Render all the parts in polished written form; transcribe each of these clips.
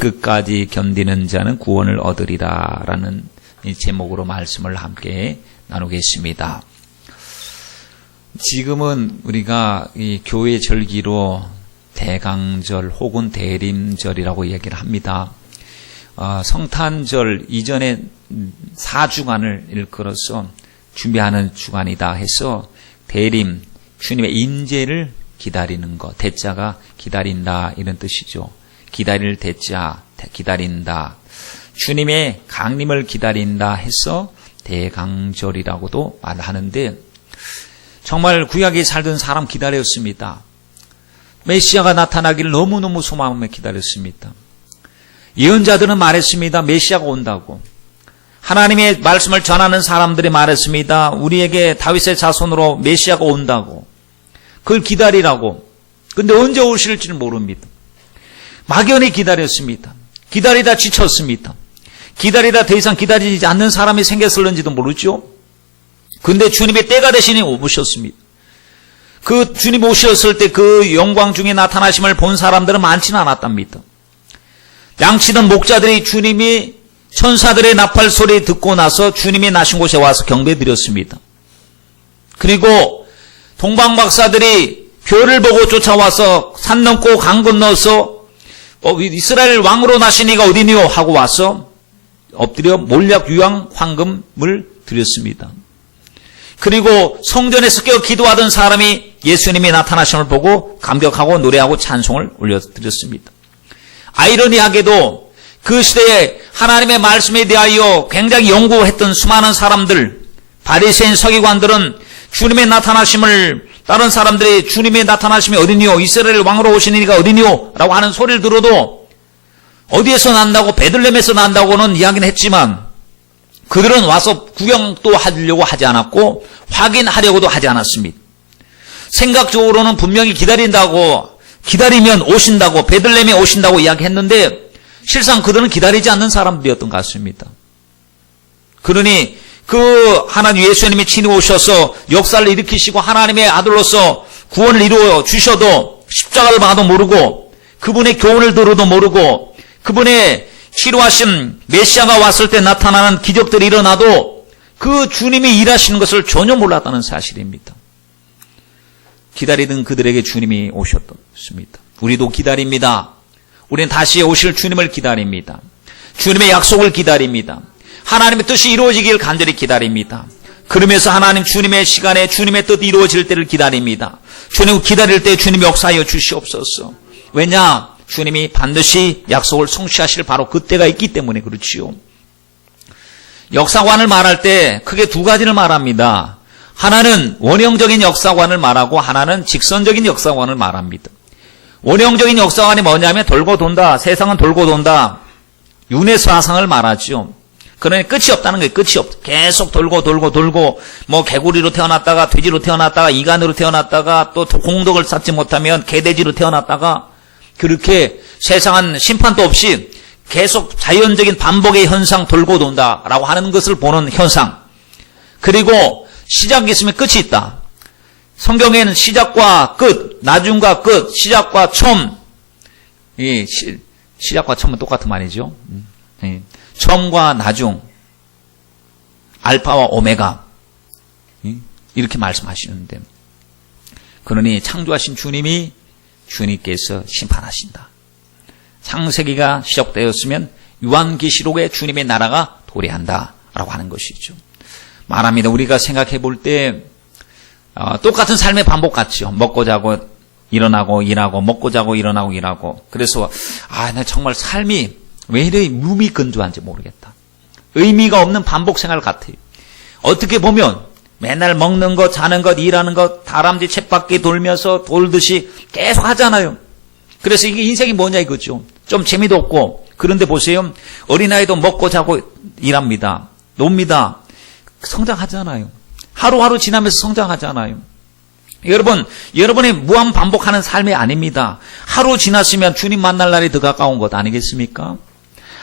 끝까지 견디는 자는 구원을 얻으리라 라는 이 제목으로 말씀을 함께 나누겠습니다. 지금은 우리가 이 교회 절기로 대강절 혹은 대림절이라고 얘기를 합니다. 성탄절 이전에 4주간을 일컬어서 준비하는 주간이다 해서 대림, 주님의 임재를 기다리는 것, 대자가 기다린다 이런 뜻이죠. 기다릴 대자, 기다린다. 주님의 강림을 기다린다 해서 대강절이라고도 말하는데 정말 구약에 살던 사람 기다렸습니다. 메시아가 나타나기를 너무너무 소망하며 기다렸습니다. 예언자들은 말했습니다. 메시아가 온다고. 하나님의 말씀을 전하는 사람들이 말했습니다. 우리에게 다윗의 자손으로 메시아가 온다고. 그걸 기다리라고. 근데 언제 오실지는 모릅니다. 막연히 기다렸습니다. 기다리다 지쳤습니다. 기다리다 더 이상 기다리지 않는 사람이 생겼을는지도 모르죠. 근데 주님의 때가 되시니 오셨습니다. 그 주님 오셨을 때 그 영광 중에 나타나심을 본 사람들은 많지는 않았답니다. 양치던 목자들이 주님이 천사들의 나팔 소리 듣고 나서 주님이 나신 곳에 와서 경배드렸습니다. 그리고 동방박사들이 별을 보고 쫓아와서 산 넘고 강 건너서 이스라엘 왕으로 나신 이가 어디니요 하고 와서 엎드려 몰약 유향 황금을 드렸습니다. 그리고 성전에서 깨어 기도하던 사람이 예수님이 나타나심을 보고 감격하고 노래하고 찬송을 올려드렸습니다. 아이러니하게도 그 시대에 하나님의 말씀에 대하여 굉장히 연구했던 수많은 사람들, 바리새인 서기관들은 주님의 나타나심을 다른 사람들이 주님의 나타나심이 어디니요? 이스라엘 왕으로 오시는 이가 어디니요? 라고 하는 소리를 들어도 어디에서 난다고 베들레헴에서 난다고는 이야기는 했지만 그들은 와서 구경도 하려고 하지 않았고 확인하려고도 하지 않았습니다. 생각적으로는 분명히 기다리면 오신다고 베들레헴에 오신다고 이야기했는데 실상 그들은 기다리지 않는 사람들이었던 것 같습니다. 그러니 그 하나님 예수님이 친히 오셔서 역사를 일으키시고 하나님의 아들로서 구원을 이루어 주셔도 십자가를 봐도 모르고 그분의 교훈을 들어도 모르고 그분의 치료하신 메시아가 왔을 때 나타나는 기적들이 일어나도 그 주님이 일하시는 것을 전혀 몰랐다는 사실입니다. 기다리던 그들에게 주님이 오셨습니다. 우리도 기다립니다. 우리는 다시 오실 주님을 기다립니다. 주님의 약속을 기다립니다. 하나님의 뜻이 이루어지길 간절히 기다립니다. 그러면서 하나님 주님의 시간에 주님의 뜻이 이루어질 때를 기다립니다. 주님을 기다릴 때 주님 역사하여 주시옵소서. 왜냐? 주님이 반드시 약속을 성취하실 바로 그때가 있기 때문에 그렇지요. 역사관을 말할 때 크게 두 가지를 말합니다. 하나는 원형적인 역사관을 말하고 하나는 직선적인 역사관을 말합니다. 원형적인 역사관이 뭐냐면 돌고 돈다. 세상은 돌고 돈다. 윤회수 화상을 말하죠. 그러니 끝이 없다는 거예요. 끝이 없다. 계속 돌고 뭐 개구리로 태어났다가 돼지로 태어났다가 이간으로 태어났다가 또 공덕을 쌓지 못하면 개돼지로 태어났다가 그렇게 세상은 심판도 없이 계속 자연적인 반복의 현상 돌고 돈다라고 하는 것을 보는 현상. 그리고 시작이 있으면 끝이 있다. 성경에는 시작과 끝, 나중과 끝, 시작과 처음. 시작과 처음은 똑같은 말이죠. 처음과 나중, 알파와 오메가 이렇게 말씀하시는데 그러니 창조하신 주님께서 심판하신다. 창세기가 시작되었으면 요한계시록에 주님의 나라가 도래한다라고 하는 것이죠. 말합니다. 우리가 생각해 볼 때 똑같은 삶의 반복 같죠. 먹고 자고 일어나고 일하고 먹고 자고 일어나고 일하고. 그래서 나 정말 삶이 왜 이렇게 무미건조한지 모르겠다. 의미가 없는 반복 생활 같아요. 어떻게 보면 맨날 먹는 것, 자는 것, 일하는 것, 다람쥐 쳇바퀴 돌면서 돌듯이 계속 하잖아요. 그래서 이게 인생이 뭐냐 이거죠. 좀 재미도 없고. 그런데 보세요. 어린아이도 먹고 자고 일합니다. 놉니다. 성장하잖아요. 하루하루 지나면서 성장하잖아요. 여러분이 무한 반복하는 삶이 아닙니다. 하루 지났으면 주님 만날 날이 더 가까운 것 아니겠습니까?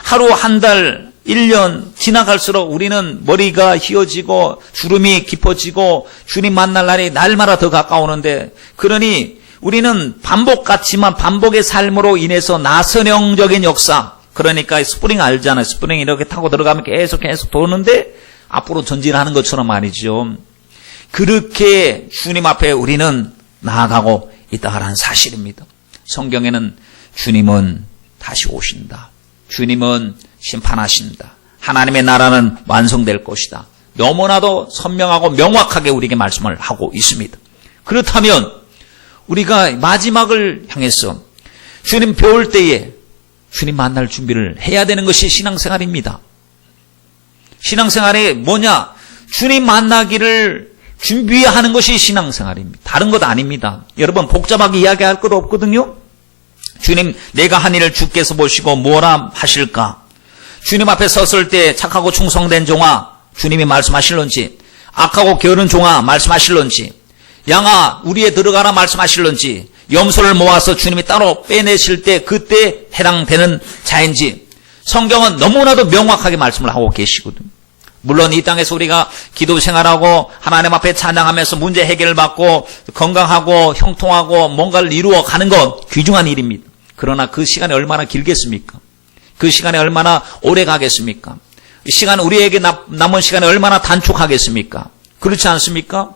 하루, 한 달, 1년 지나갈수록 우리는 머리가 휘어지고 주름이 깊어지고 주님 만날 날이 날마다 더 가까우는데 그러니 우리는 반복 같지만 반복의 삶으로 인해서 나선형적인 역사, 그러니까 스프링 알잖아요. 스프링 이렇게 타고 들어가면 계속 도는데 앞으로 전진하는 것처럼 말이죠. 그렇게 주님 앞에 우리는 나아가고 있다라는 사실입니다. 성경에는 주님은 다시 오신다. 주님은 심판하신다. 하나님의 나라는 완성될 것이다. 너무나도 선명하고 명확하게 우리에게 말씀을 하고 있습니다. 그렇다면 우리가 마지막을 향해서 주님 배울 때에 주님 만날 준비를 해야 되는 것이 신앙생활입니다. 신앙생활이 뭐냐? 주님 만나기를 준비하는 것이 신앙생활입니다. 다른 것 아닙니다. 여러분 복잡하게 이야기할 것 없거든요. 주님 내가 한 일을 주께서 보시고 뭐라 하실까? 주님 앞에 섰을 때 착하고 충성된 종아 주님이 말씀하실런지, 악하고 게으른 종아 말씀하실런지, 양아 우리에 들어가라 말씀하실런지, 염소를 모아서 주님이 따로 빼내실 때 그때 해당되는 자인지 성경은 너무나도 명확하게 말씀을 하고 계시거든요. 물론 이 땅에서 우리가 기도 생활하고 하나님 앞에 찬양하면서 문제 해결을 받고 건강하고 형통하고 뭔가를 이루어 가는 건 귀중한 일입니다. 그러나 그 시간이 얼마나 길겠습니까? 그 시간이 얼마나 오래 가겠습니까? 이 시간 우리에게 남은 시간이 얼마나 단축하겠습니까? 그렇지 않습니까?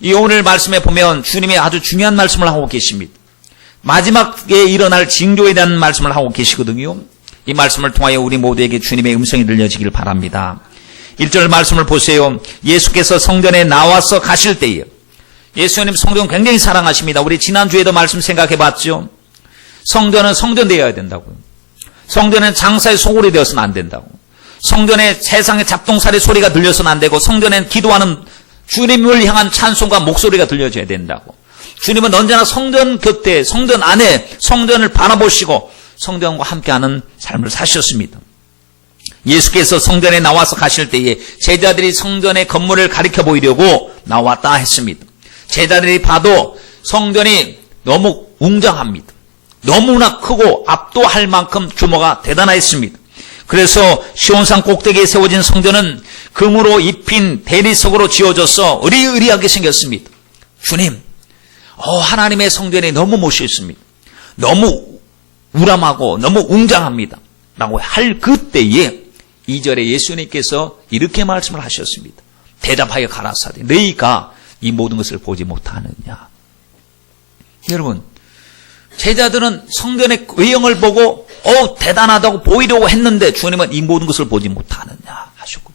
이 오늘 말씀에 보면 주님이 아주 중요한 말씀을 하고 계십니다. 마지막에 일어날 징조에 대한 말씀을 하고 계시거든요. 이 말씀을 통하여 우리 모두에게 주님의 음성이 들려지길 바랍니다. 1절 말씀을 보세요. 예수께서 성전에 나와서 가실 때에, 예수님 성전 굉장히 사랑하십니다. 우리 지난주에도 말씀 생각해 봤죠. 성전은 성전 되어야 된다고요. 성전은 장사의 소굴이 되어서는 안 된다고. 성전에 세상의 잡동사리 소리가 들려서는 안 되고, 성전엔 기도하는 주님을 향한 찬송과 목소리가 들려줘야 된다고. 주님은 언제나 성전 곁에, 성전 안에 성전을 바라보시고 성전과 함께하는 삶을 사셨습니다. 예수께서 성전에 나와서 가실 때에 제자들이 성전의 건물을 가리켜 보이려고 나왔다 했습니다. 제자들이 봐도 성전이 너무 웅장합니다. 너무나 크고 압도할 만큼 규모가 대단했습니다. 그래서 시온산 꼭대기에 세워진 성전은 금으로 입힌 대리석으로 지어져서 으리으리하게 생겼습니다. 주님, 하나님의 성전이 너무 멋있습니다. 너무 우람하고 너무 웅장합니다. 라고 할 그때에 2절에 예수님께서 이렇게 말씀을 하셨습니다. 대답하여 가라사대 너희가 이 모든 것을 보지 못하느냐. 여러분, 제자들은 성전의 외형을 보고 대단하다고 보이려고 했는데 주님은 이 모든 것을 보지 못하느냐 하셨고,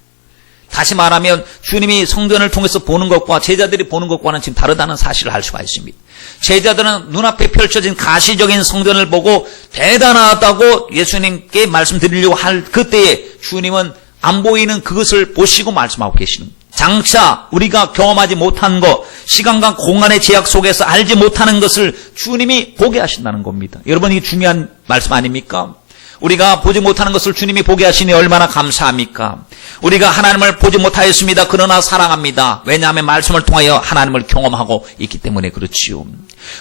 다시 말하면 주님이 성전을 통해서 보는 것과 제자들이 보는 것과는 지금 다르다는 사실을 알 수가 있습니다. 제자들은 눈앞에 펼쳐진 가시적인 성전을 보고 대단하다고 예수님께 말씀드리려고 할 그때에 주님은 안 보이는 그것을 보시고 말씀하고 계시는 거예요. 장차 우리가 경험하지 못한 것, 시간과 공간의 제약 속에서 알지 못하는 것을 주님이 보게 하신다는 겁니다. 여러분, 이게 중요한 말씀 아닙니까? 우리가 보지 못하는 것을 주님이 보게 하시니 얼마나 감사합니까? 우리가 하나님을 보지 못하였습니다. 그러나 사랑합니다. 왜냐하면 말씀을 통하여 하나님을 경험하고 있기 때문에 그렇지요.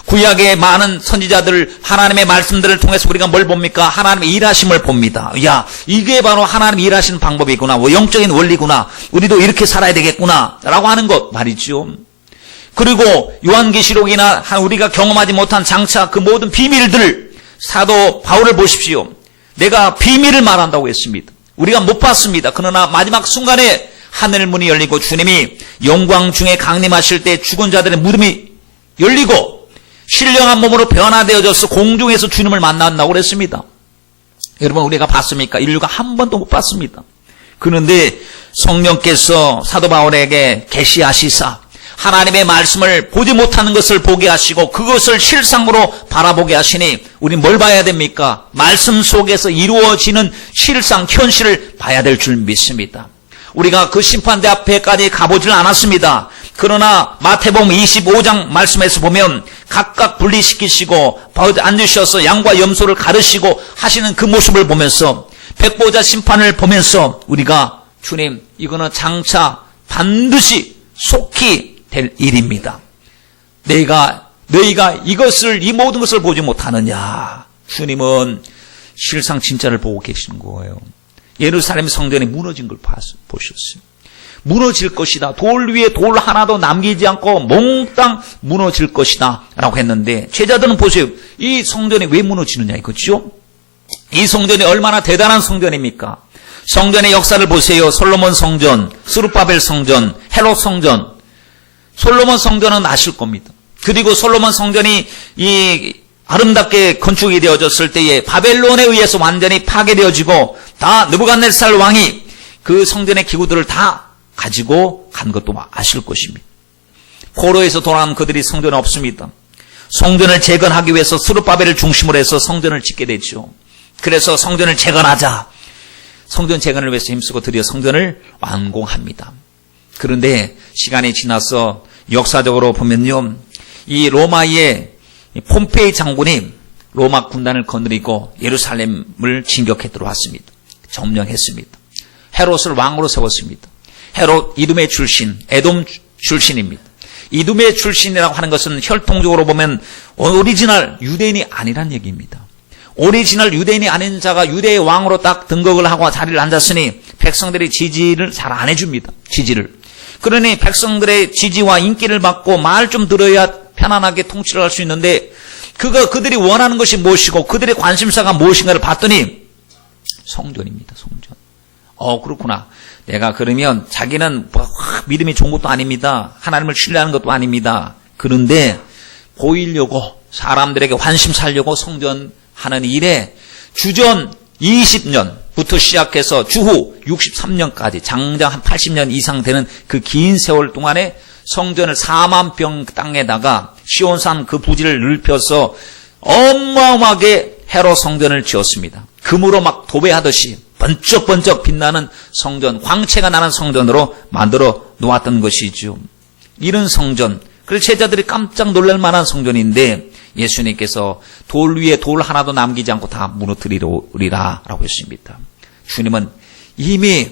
구약의 많은 선지자들 하나님의 말씀들을 통해서 우리가 뭘 봅니까? 하나님의 일하심을 봅니다. 야, 이게 바로 하나님이 일하시는 방법이구나. 영적인 원리구나. 우리도 이렇게 살아야 되겠구나. 라고 하는 것 말이죠. 그리고 요한계시록이나 우리가 경험하지 못한 장차 그 모든 비밀들, 사도 바울을 보십시오. 내가 비밀을 말한다고 했습니다. 우리가 못 봤습니다. 그러나 마지막 순간에 하늘문이 열리고 주님이 영광 중에 강림하실 때 죽은 자들의 무덤이 열리고 신령한 몸으로 변화되어져서 공중에서 주님을 만난다고 그랬습니다. 여러분, 우리가 봤습니까? 인류가 한 번도 못 봤습니다. 그런데 성령께서 사도 바울에게 계시하시사 하나님의 말씀을 보지 못하는 것을 보게 하시고 그것을 실상으로 바라보게 하시니 우리는 뭘 봐야 됩니까? 말씀 속에서 이루어지는 실상, 현실을 봐야 될 줄 믿습니다. 우리가 그 심판대 앞에까지 가보질 않았습니다. 그러나 마태복음 25장 말씀에서 보면 각각 분리시키시고 앉으셔서 양과 염소를 가르시고 하시는 그 모습을 보면서 백보자 심판을 보면서 우리가 주님, 이거는 장차 반드시 속히 될 일입니다. 너희가 이것을, 이 모든 것을 보지 못하느냐. 주님은 실상 진짜를 보고 계시는 거예요. 예루살렘 성전이 무너진 걸 보셨어요. 무너질 것이다. 돌 위에 돌 하나도 남기지 않고 몽땅 무너질 것이다. 라고 했는데, 제자들은 보세요. 이 성전이 왜 무너지느냐 이거죠? 이 성전이 얼마나 대단한 성전입니까? 성전의 역사를 보세요. 솔로몬 성전, 스룹바벨 성전, 헤롯 성전. 솔로몬 성전은 아실 겁니다. 그리고 솔로몬 성전이 이 아름답게 건축이 되어졌을 때에 바벨론에 의해서 완전히 파괴되어지고 다 느부갓네살 왕이 그 성전의 기구들을 다 가지고 간 것도 아실 것입니다. 포로에서 돌아온 그들이 성전에 없습니다. 성전을 재건하기 위해서 스룹바벨을 중심으로 해서 성전을 짓게 됐죠. 그래서 성전을 재건하자. 성전 재건을 위해서 힘쓰고 드디어 성전을 완공합니다. 그런데 시간이 지나서 역사적으로 보면요, 이 로마의 폼페이 장군이 로마 군단을 거느리고 예루살렘을 진격해 들어왔습니다. 점령했습니다. 헤롯을 왕으로 세웠습니다. 헤롯 이두메 출신, 에돔 출신입니다. 이두메 출신이라고 하는 것은 혈통적으로 보면 오리지널 유대인이 아니란 얘기입니다. 오리지널 유대인이 아닌 자가 유대의 왕으로 딱 등극을 하고 자리를 앉았으니 백성들이 지지를 잘 안 해줍니다. 지지를. 그러니 백성들의 지지와 인기를 받고 말 좀 들어야 편안하게 통치를 할 수 있는데 그들이 원하는 것이 무엇이고 그들의 관심사가 무엇인가를 봤더니 성전입니다. 성전. 그렇구나. 내가 그러면 자기는 믿음이 좋은 것도 아닙니다. 하나님을 신뢰하는 것도 아닙니다. 그런데 보이려고 사람들에게 관심 살려고 성전하는 일에 주전 20년부터 시작해서 주후 63년까지 장장 한 80년 이상 되는 그 긴 세월 동안에 성전을 4만 평 땅에다가 시온산 그 부지를 넓혀서 어마어마하게 헤롯 성전을 지었습니다. 금으로 막 도배하듯이 번쩍번쩍 빛나는 성전, 광채가 나는 성전으로 만들어 놓았던 것이죠. 이런 성전, 그래서 제자들이 깜짝 놀랄 만한 성전인데 예수님께서 돌 위에 돌 하나도 남기지 않고 다 무너뜨리리라 라고 했습니다. 주님은 이미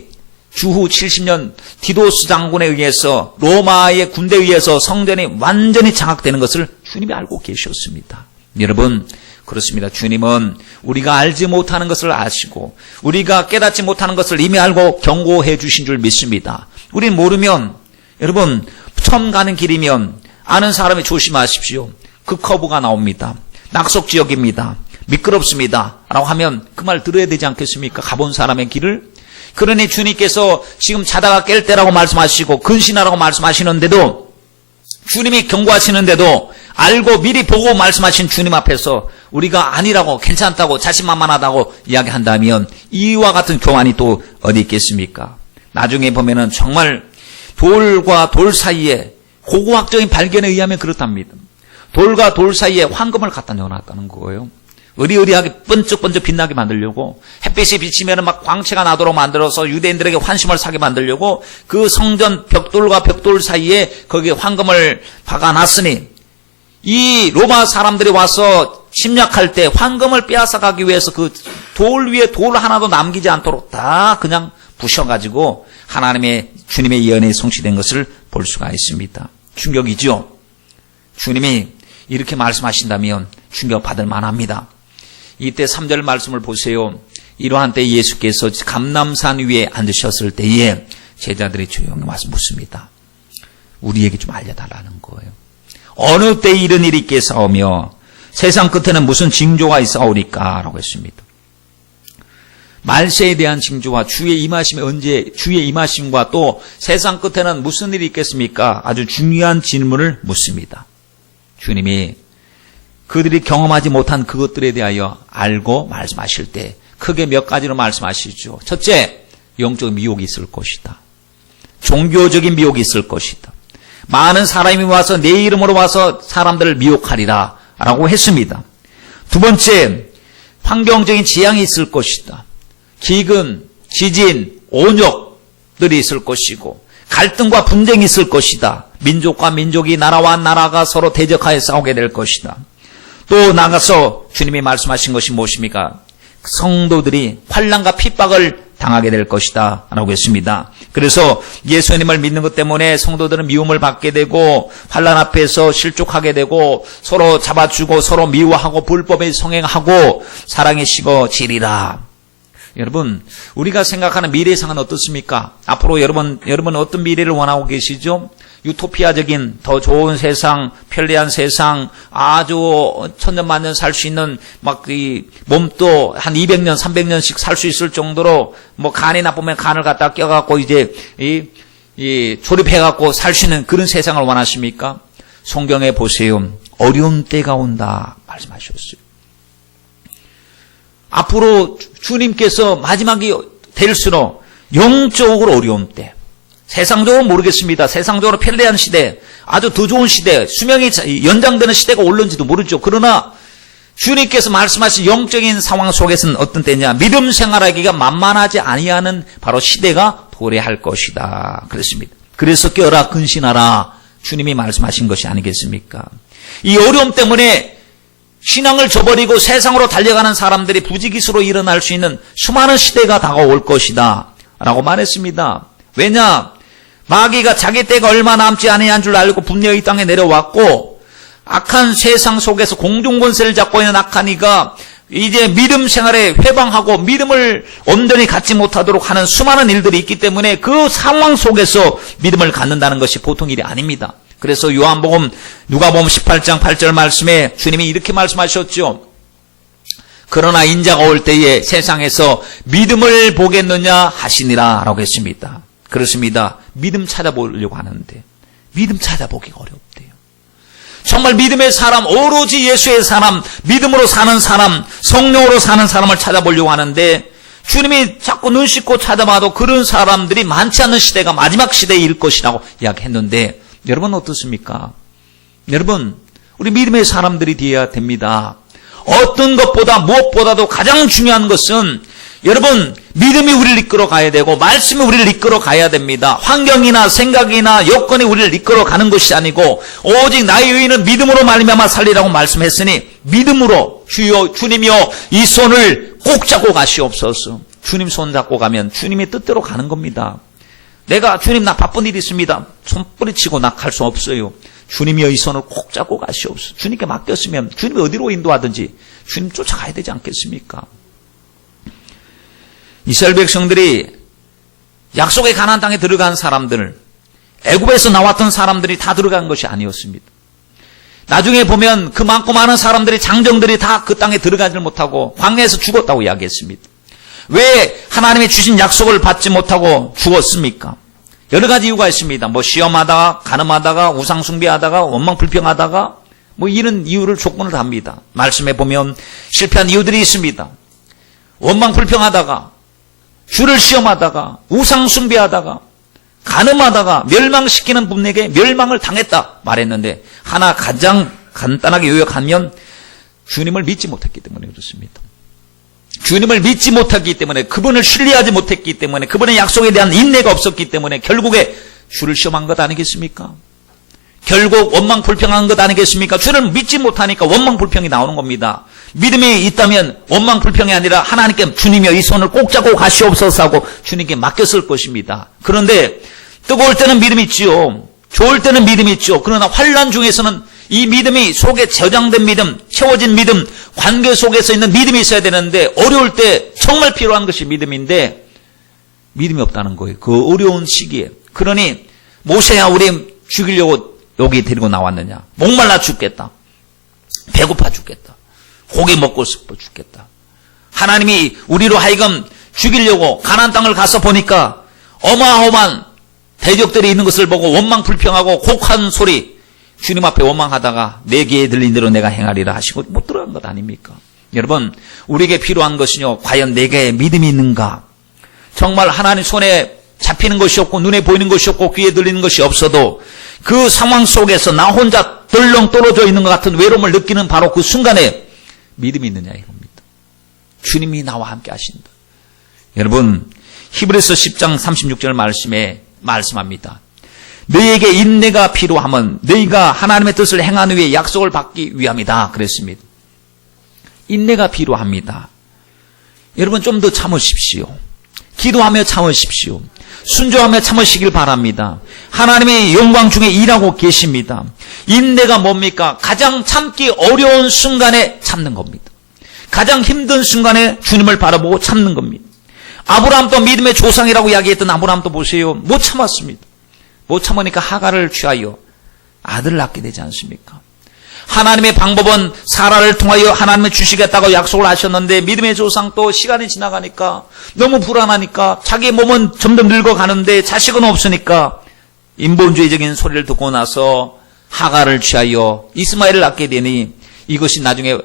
주후 70년 디도스 장군에 의해서 로마의 군대에 의해서 성전이 완전히 장악되는 것을 주님이 알고 계셨습니다. 여러분, 그렇습니다. 주님은 우리가 알지 못하는 것을 아시고 우리가 깨닫지 못하는 것을 이미 알고 경고해 주신 줄 믿습니다. 우린 모르면, 여러분, 처음 가는 길이면 아는 사람이 조심하십시오. 그 커브가 나옵니다. 낙석지역입니다. 미끄럽습니다. 라고 하면 그 말 들어야 되지 않겠습니까? 가본 사람의 길을. 그러니 주님께서 지금 자다가 깰 때라고 말씀하시고 근신하라고 말씀하시는데도, 주님이 경고하시는데도 알고 미리 보고 말씀하신 주님 앞에서 우리가 아니라고, 괜찮다고, 자신만만하다고 이야기한다면 이와 같은 교환이 또 어디 있겠습니까? 나중에 보면은 정말 돌과 돌 사이에 고고학적인 발견에 의하면 그렇답니다. 돌과 돌 사이에 황금을 갖다 넣어놨다는 거예요. 의리의리하게 번쩍번쩍 빛나게 만들려고, 햇빛이 비치면 막 광채가 나도록 만들어서 유대인들에게 환심을 사게 만들려고 그 성전 벽돌과 벽돌 사이에 거기에 황금을 박아놨으니 이 로마 사람들이 와서 침략할 때 황금을 빼앗아가기 위해서 그 돌 위에 돌 하나도 남기지 않도록 다 그냥 부셔가지고 하나님의, 주님의 예언이 성취된 것을 볼 수가 있습니다. 충격이죠. 주님이 이렇게 말씀하신다면 충격받을 만합니다. 이때 3절 말씀을 보세요. 이러한 때 예수께서 감람산 위에 앉으셨을 때에 제자들이 조용히 와서 묻습니다. 우리에게 좀 알려달라는 거예요. 어느 때 이런 일이 있겠사오며 세상 끝에는 무슨 징조가 있사오리까? 라고 했습니다. 말세에 대한 징조와 주의 임하심이 언제, 주의 임하심과 또 세상 끝에는 무슨 일이 있겠습니까? 아주 중요한 질문을 묻습니다. 주님이 그들이 경험하지 못한 그것들에 대하여 알고 말씀하실 때 크게 몇 가지로 말씀하시죠. 첫째, 영적인 미혹이 있을 것이다. 종교적인 미혹이 있을 것이다. 많은 사람이 와서 내 이름으로 와서 사람들을 미혹하리라 라고 했습니다. 두 번째, 환경적인 지향이 있을 것이다. 기근, 지진, 온역들이 있을 것이고 갈등과 분쟁이 있을 것이다. 민족과 민족이, 나라와 나라가 서로 대적하여 싸우게 될 것이다. 또 나가서 주님이 말씀하신 것이 무엇입니까? 성도들이 환난과 핍박을 당하게 될 것이다 라고 했습니다. 그래서 예수님을 믿는 것 때문에 성도들은 미움을 받게 되고 환난 앞에서 실족하게 되고 서로 잡아주고 서로 미워하고 불법에 성행하고 사랑이 식어지리라. 여러분, 우리가 생각하는 미래상은 어떻습니까? 앞으로 여러분 어떤 미래를 원하고 계시죠? 유토피아적인 더 좋은 세상, 편리한 세상, 아주 천년만년 살 수 있는 이 몸도 한 200년, 300년씩 살 수 있을 정도로 간이 나쁘면 간을 갖다 껴갖고 이제 조립해갖고 살 수 있는 그런 세상을 원하십니까? 성경에 보세요. 어려운 때가 온다 말씀하셨어요. 앞으로 주님께서 마지막이 될수록 영적으로 어려운 때, 세상적으로 모르겠습니다. 세상적으로 편리한 시대, 아주 더 좋은 시대, 수명이 연장되는 시대가 올는지도 모르죠. 그러나 주님께서 말씀하신 영적인 상황 속에서는 어떤 때냐? 믿음 생활하기가 만만하지 아니하는 바로 시대가 도래할 것이다 그랬습니다. 그래서 깨어라 근신하라 주님이 말씀하신 것이 아니겠습니까? 이 어려움 때문에 신앙을 저버리고 세상으로 달려가는 사람들이 부지기수로 일어날 수 있는 수많은 시대가 다가올 것이다 라고 말했습니다. 왜냐? 마귀가 자기 때가 얼마 남지 아니한 줄 알고 분명히 이 땅에 내려왔고 악한 세상 속에서 공중권세를 잡고 있는 악한 이가 이제 믿음 생활에 회방하고 믿음을 온전히 갖지 못하도록 하는 수많은 일들이 있기 때문에 그 상황 속에서 믿음을 갖는다는 것이 보통 일이 아닙니다. 그래서 누가복음 18장 8절 말씀에 주님이 이렇게 말씀하셨죠. 그러나 인자가 올 때에 세상에서 믿음을 보겠느냐 하시니라 라고 했습니다. 그렇습니다. 믿음 찾아보려고 하는데 믿음 찾아보기가 어렵대요. 정말 믿음의 사람, 오로지 예수의 사람, 믿음으로 사는 사람, 성령으로 사는 사람을 찾아보려고 하는데 주님이 자꾸 눈 씻고 찾아봐도 그런 사람들이 많지 않는 시대가 마지막 시대일 것이라고 이야기했는데 여러분 어떻습니까? 여러분, 우리 믿음의 사람들이 되어야 됩니다. 어떤 것보다 무엇보다도 가장 중요한 것은 여러분 믿음이 우리를 이끌어 가야 되고 말씀이 우리를 이끌어 가야 됩니다. 환경이나 생각이나 여건이 우리를 이끌어 가는 것이 아니고 오직 나의 의인은 믿음으로 말미암아 살리라고 말씀했으니 믿음으로 주여 주님이여 이 손을 꼭 잡고 가시옵소서. 주님 손 잡고 가면 주님의 뜻대로 가는 겁니다. 내가 주님 나 바쁜 일이 있습니다. 손 뿌리치고 나 갈 수 없어요. 주님이여 이 손을 꼭 잡고 가시옵소서. 주님께 맡겼으면 주님이 어디로 인도하든지 주님 쫓아가야 되지 않겠습니까? 이스라엘 백성들이 약속의 가나안 땅에 들어간 사람들, 애굽에서 나왔던 사람들이 다 들어간 것이 아니었습니다. 나중에 보면 그 많고 많은 사람들이 장정들이 다 그 땅에 들어가지 못하고 광야에서 죽었다고 이야기했습니다. 왜 하나님이 주신 약속을 받지 못하고 죽었습니까? 여러 가지 이유가 있습니다. 시험하다가 간음하다가 우상숭배하다가 원망불평하다가 이런 이유를 조건을 답니다. 말씀해 보면 실패한 이유들이 있습니다. 원망불평하다가 주를 시험하다가 우상숭배하다가 간음하다가 멸망시키는 분에게 멸망을 당했다 말했는데 하나 가장 간단하게 요약하면 주님을 믿지 못했기 때문에 그렇습니다. 주님을 믿지 못했기 때문에 그분을 신뢰하지 못했기 때문에 그분의 약속에 대한 인내가 없었기 때문에 결국에 주를 시험한 것 아니겠습니까? 결국 원망불평한 것 아니겠습니까? 주를 믿지 못하니까 원망불평이 나오는 겁니다. 믿음이 있다면 원망불평이 아니라 하나님께 주님이여 이 손을 꼭 잡고 가시옵소서 하고 주님께 맡겼을 것입니다. 그런데 뜨거울 때는 믿음이 있지요. 좋을 때는 믿음이 있죠. 그러나 환난 중에서는 이 믿음이 속에 저장된 믿음, 채워진 믿음, 관계 속에서 있는 믿음이 있어야 되는데 어려울 때 정말 필요한 것이 믿음인데 믿음이 없다는 거예요. 그 어려운 시기에. 그러니 모세야 우리 죽이려고 여기 데리고 나왔느냐. 목말라 죽겠다. 배고파 죽겠다. 고기 먹고 싶어 죽겠다. 하나님이 우리로 하여금 죽이려고 가나안 땅을 가서 보니까 어마어마한 대적들이 있는 것을 보고 원망불평하고 곡한 소리 주님 앞에 원망하다가 내 귀에 들린 대로 내가 행하리라 하시고 못 들어간 것 아닙니까? 여러분 우리에게 필요한 것은요 과연 내게 믿음이 있는가? 정말 하나님 손에 잡히는 것이 없고 눈에 보이는 것이 없고 귀에 들리는 것이 없어도 그 상황 속에서 나 혼자 덜렁 떨어져 있는 것 같은 외로움을 느끼는 바로 그 순간에 믿음이 있느냐 이겁니다. 주님이 나와 함께 하신다. 여러분 히브리서 10장 36절 말씀에 말씀합니다. 너희에게 인내가 필요하면 너희가 하나님의 뜻을 행한 후에 약속을 받기 위함이다 그랬습니다. 인내가 필요합니다. 여러분 좀 더 참으십시오. 기도하며 참으십시오. 순종하며 참으시길 바랍니다. 하나님의 영광 중에 일하고 계십니다. 인내가 뭡니까? 가장 참기 어려운 순간에 참는 겁니다. 가장 힘든 순간에 주님을 바라보고 참는 겁니다. 아브라함도 믿음의 조상이라고 이야기했던 아브라함도 보세요. 못 참았습니다. 못 참으니까 하갈을 취하여 아들을 낳게 되지 않습니까? 하나님의 방법은 사라를 통하여 하나님을 주시겠다고 약속을 하셨는데 믿음의 조상 또 시간이 지나가니까 너무 불안하니까 자기 몸은 점점 늙어가는데 자식은 없으니까 인본주의적인 소리를 듣고 나서 하갈을 취하여 이스마엘을 낳게 되니 이것이 나중에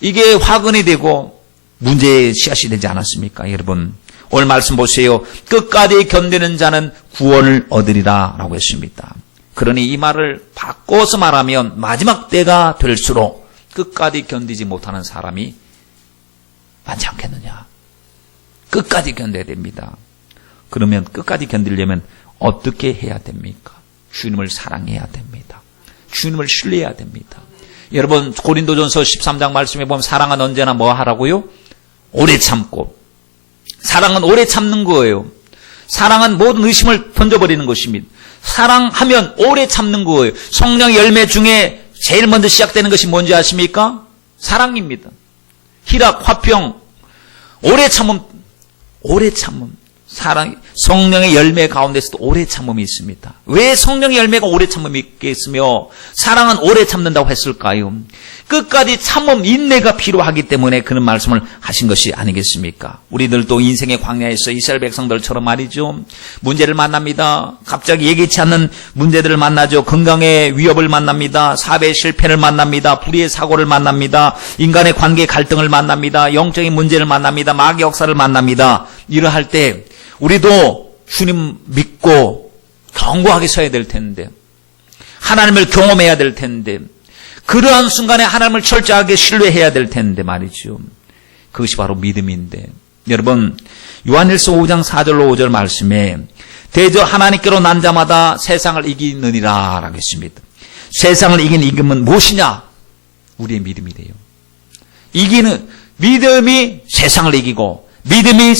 이게 화근이 되고 문제의 씨앗이 되지 않았습니까? 여러분 오늘 말씀 보세요. 끝까지 견디는 자는 구원을 얻으리라 라고 했습니다. 그러니 이 말을 바꿔서 말하면 마지막 때가 될수록 끝까지 견디지 못하는 사람이 많지 않겠느냐. 끝까지 견뎌야 됩니다. 그러면 끝까지 견디려면 어떻게 해야 됩니까? 주님을 사랑해야 됩니다. 주님을 신뢰해야 됩니다. 여러분 고린도전서 13장 말씀에 보면 사랑은 언제나 뭐 하라고요? 오래 참고. 사랑은 오래 참는 거예요. 사랑은 모든 의심을 던져버리는 것입니다. 사랑하면 오래 참는 거예요. 성령의 열매 중에 제일 먼저 시작되는 것이 뭔지 아십니까? 사랑입니다. 희락, 화평, 오래 참음, 사랑, 성령의 열매 가운데서도 오래 참음이 있습니다. 왜 성령의 열매가 오래 참음이 있겠으며 사랑은 오래 참는다고 했을까요? 끝까지 참음, 인내가 필요하기 때문에 그런 말씀을 하신 것이 아니겠습니까? 우리들도 인생의 광야에서 이스라엘 백성들처럼 말이죠. 문제를 만납니다. 갑자기 예기치 않는 문제들을 만나죠. 건강의 위협을 만납니다. 사회의 실패를 만납니다. 불의의 사고를 만납니다. 인간의 관계 갈등을 만납니다. 영적인 문제를 만납니다. 마귀 역사를 만납니다. 이러할 때 우리도 주님 믿고 견고하게 서야 될 텐데 하나님을 경험해야 될 텐데 그러한 순간에 하나님을 철저하게 신뢰해야 될 텐데 말이죠. 그것이 바로 믿음인데 여러분 요한일서 5장 4절로 5절 말씀에 대저 하나님께로 난 자마다 세상을 이기느니라 라고 했습니다. 세상을 이긴 이김은 무엇이냐? 우리의 믿음이 돼요. 이기는 믿음이 세상을 이기고 믿음이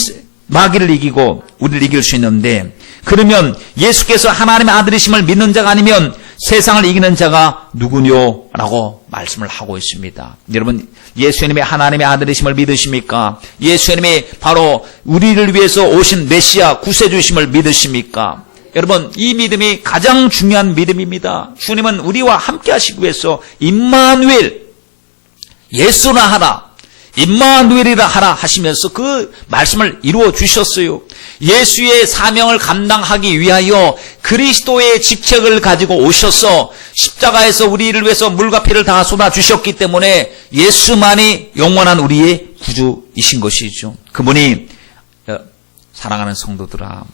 마귀를 이기고 우리를 이길 수 있는데 그러면 예수께서 하나님의 아들이심을 믿는 자가 아니면 세상을 이기는 자가 누구뇨? 라고 말씀을 하고 있습니다. 여러분 예수님의 하나님의 아들이심을 믿으십니까? 예수님이 바로 우리를 위해서 오신 메시아 구세주이심을 믿으십니까? 여러분 이 믿음이 가장 중요한 믿음입니다. 주님은 우리와 함께 하시기 위해서 임마누엘 예수나 하라 임마누엘이라 하라 하시면서 그 말씀을 이루어 주셨어요. 예수의 사명을 감당하기 위하여 그리스도의 직책을 가지고 오셔서 십자가에서 우리를 위해서 물과 피를 다 쏟아 주셨기 때문에 예수만이 영원한 우리의 구주이신 것이죠. 그분이 사랑하는 성도들아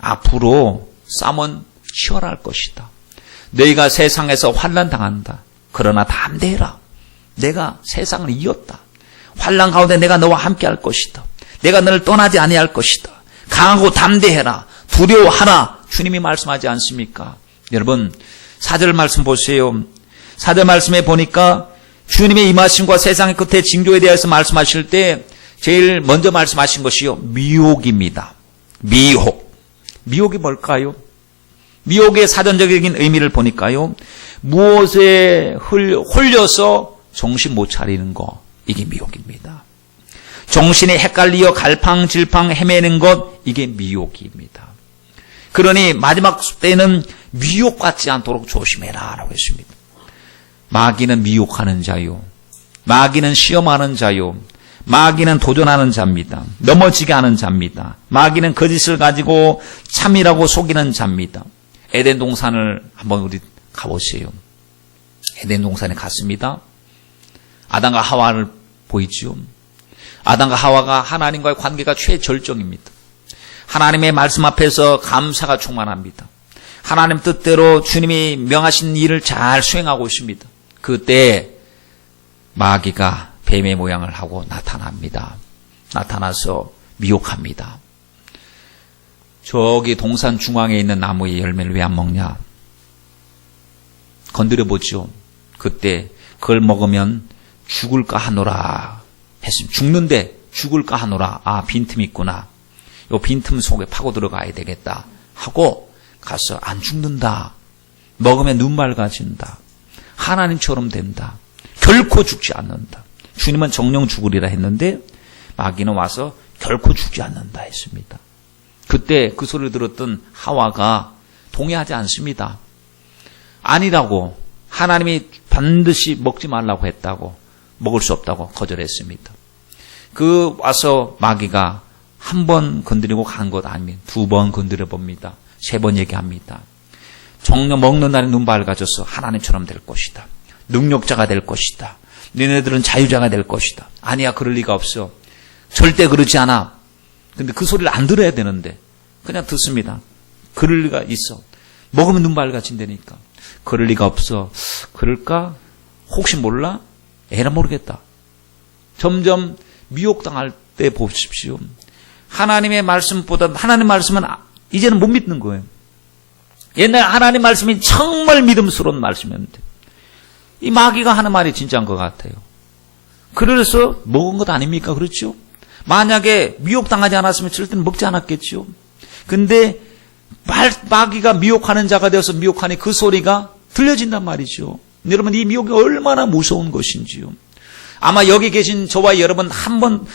앞으로 싸움은 치열할 것이다. 너희가 세상에서 환난 당한다. 그러나 담대해라. 내가 세상을 이겼다. 환난 가운데 내가 너와 함께 할 것이다. 내가 너를 떠나지 아니할 것이다. 강하고 담대해라. 두려워하라. 주님이 말씀하지 않습니까? 여러분 4절 말씀 보세요. 4절 말씀에 보니까 주님의 임하심과 세상의 끝에 징조에 대해서 말씀하실 때 제일 먼저 말씀하신 것이요. 미혹입니다. 미혹이 뭘까요? 미혹의 사전적인 의미를 보니까요. 무엇에 홀려서 정신 못 차리는 거. 이게 미혹입니다. 정신이 헷갈리어 갈팡질팡 헤매는 것 이게 미혹입니다. 그러니 마지막 때는 미혹받지 않도록 조심해라 라고 했습니다. 마귀는 미혹하는 자요. 마귀는 시험하는 자요. 마귀는 도전하는 자입니다. 넘어지게 하는 자입니다. 마귀는 거짓을 가지고 참이라고 속이는 자입니다. 에덴 동산을 한번 우리 가보세요. 에덴 동산에 갔습니다. 아담과 하와를 보이죠. 아담과 하와가 하나님과의 관계가 최절정입니다. 하나님의 말씀 앞에서 감사가 충만합니다. 하나님 뜻대로 주님이 명하신 일을 잘 수행하고 있습니다. 그때 마귀가 뱀의 모양을 하고 나타납니다. 나타나서 미혹합니다. 저기 동산 중앙에 있는 나무의 열매를 왜 안 먹냐? 건드려보죠. 그때 그걸 먹으면 죽을까 하노라 했습니다. 죽는데 죽을까 하노라. 아, 빈틈이 있구나. 요 빈틈 속에 파고 들어가야 되겠다 하고 가서 안 죽는다. 먹으면 눈 맑아진다. 하나님처럼 된다. 결코 죽지 않는다. 주님은 정령 죽으리라 했는데 마귀는 와서 결코 죽지 않는다 했습니다. 그때 그 소리를 들었던 하와가 동의하지 않습니다. 아니라고, 하나님이 반드시 먹지 말라고 했다고, 먹을 수 없다고 거절했습니다. 그 와서 마귀가 한 번 건드리고 간 것 아니면 2번 건드려 봅니다. 3번 얘기합니다. 정녕 먹는 날에 눈 밝아져서 하나님처럼 될 것이다. 능력자가 될 것이다. 너네들은 자유자가 될 것이다. 아니야, 그럴 리가 없어. 절대 그러지 않아. 근데 그 소리를 안 들어야 되는데 그냥 듣습니다. 그럴 리가 있어. 먹으면 눈 밝아진다니까. 그럴 리가 없어. 그럴까? 혹시 몰라? 에라 모르겠다. 점점 미혹당할 때 보십시오. 하나님의 말씀보다 하나님 말씀은 이제는 못 믿는 거예요. 옛날 하나님 말씀이 정말 믿음스러운 말씀이었는데 이 마귀가 하는 말이 진짜인 것 같아요. 그래서 먹은 것 아닙니까? 그렇죠? 만약에 미혹당하지 않았으면 절대로 먹지 않았겠죠. 근데 마귀가 미혹하는 자가 되어서 미혹하니 그 소리가 들려진단 말이죠. 여러분, 이 미혹이 얼마나 무서운 것인지요. 아마 여기 계신 저와 여러분 한번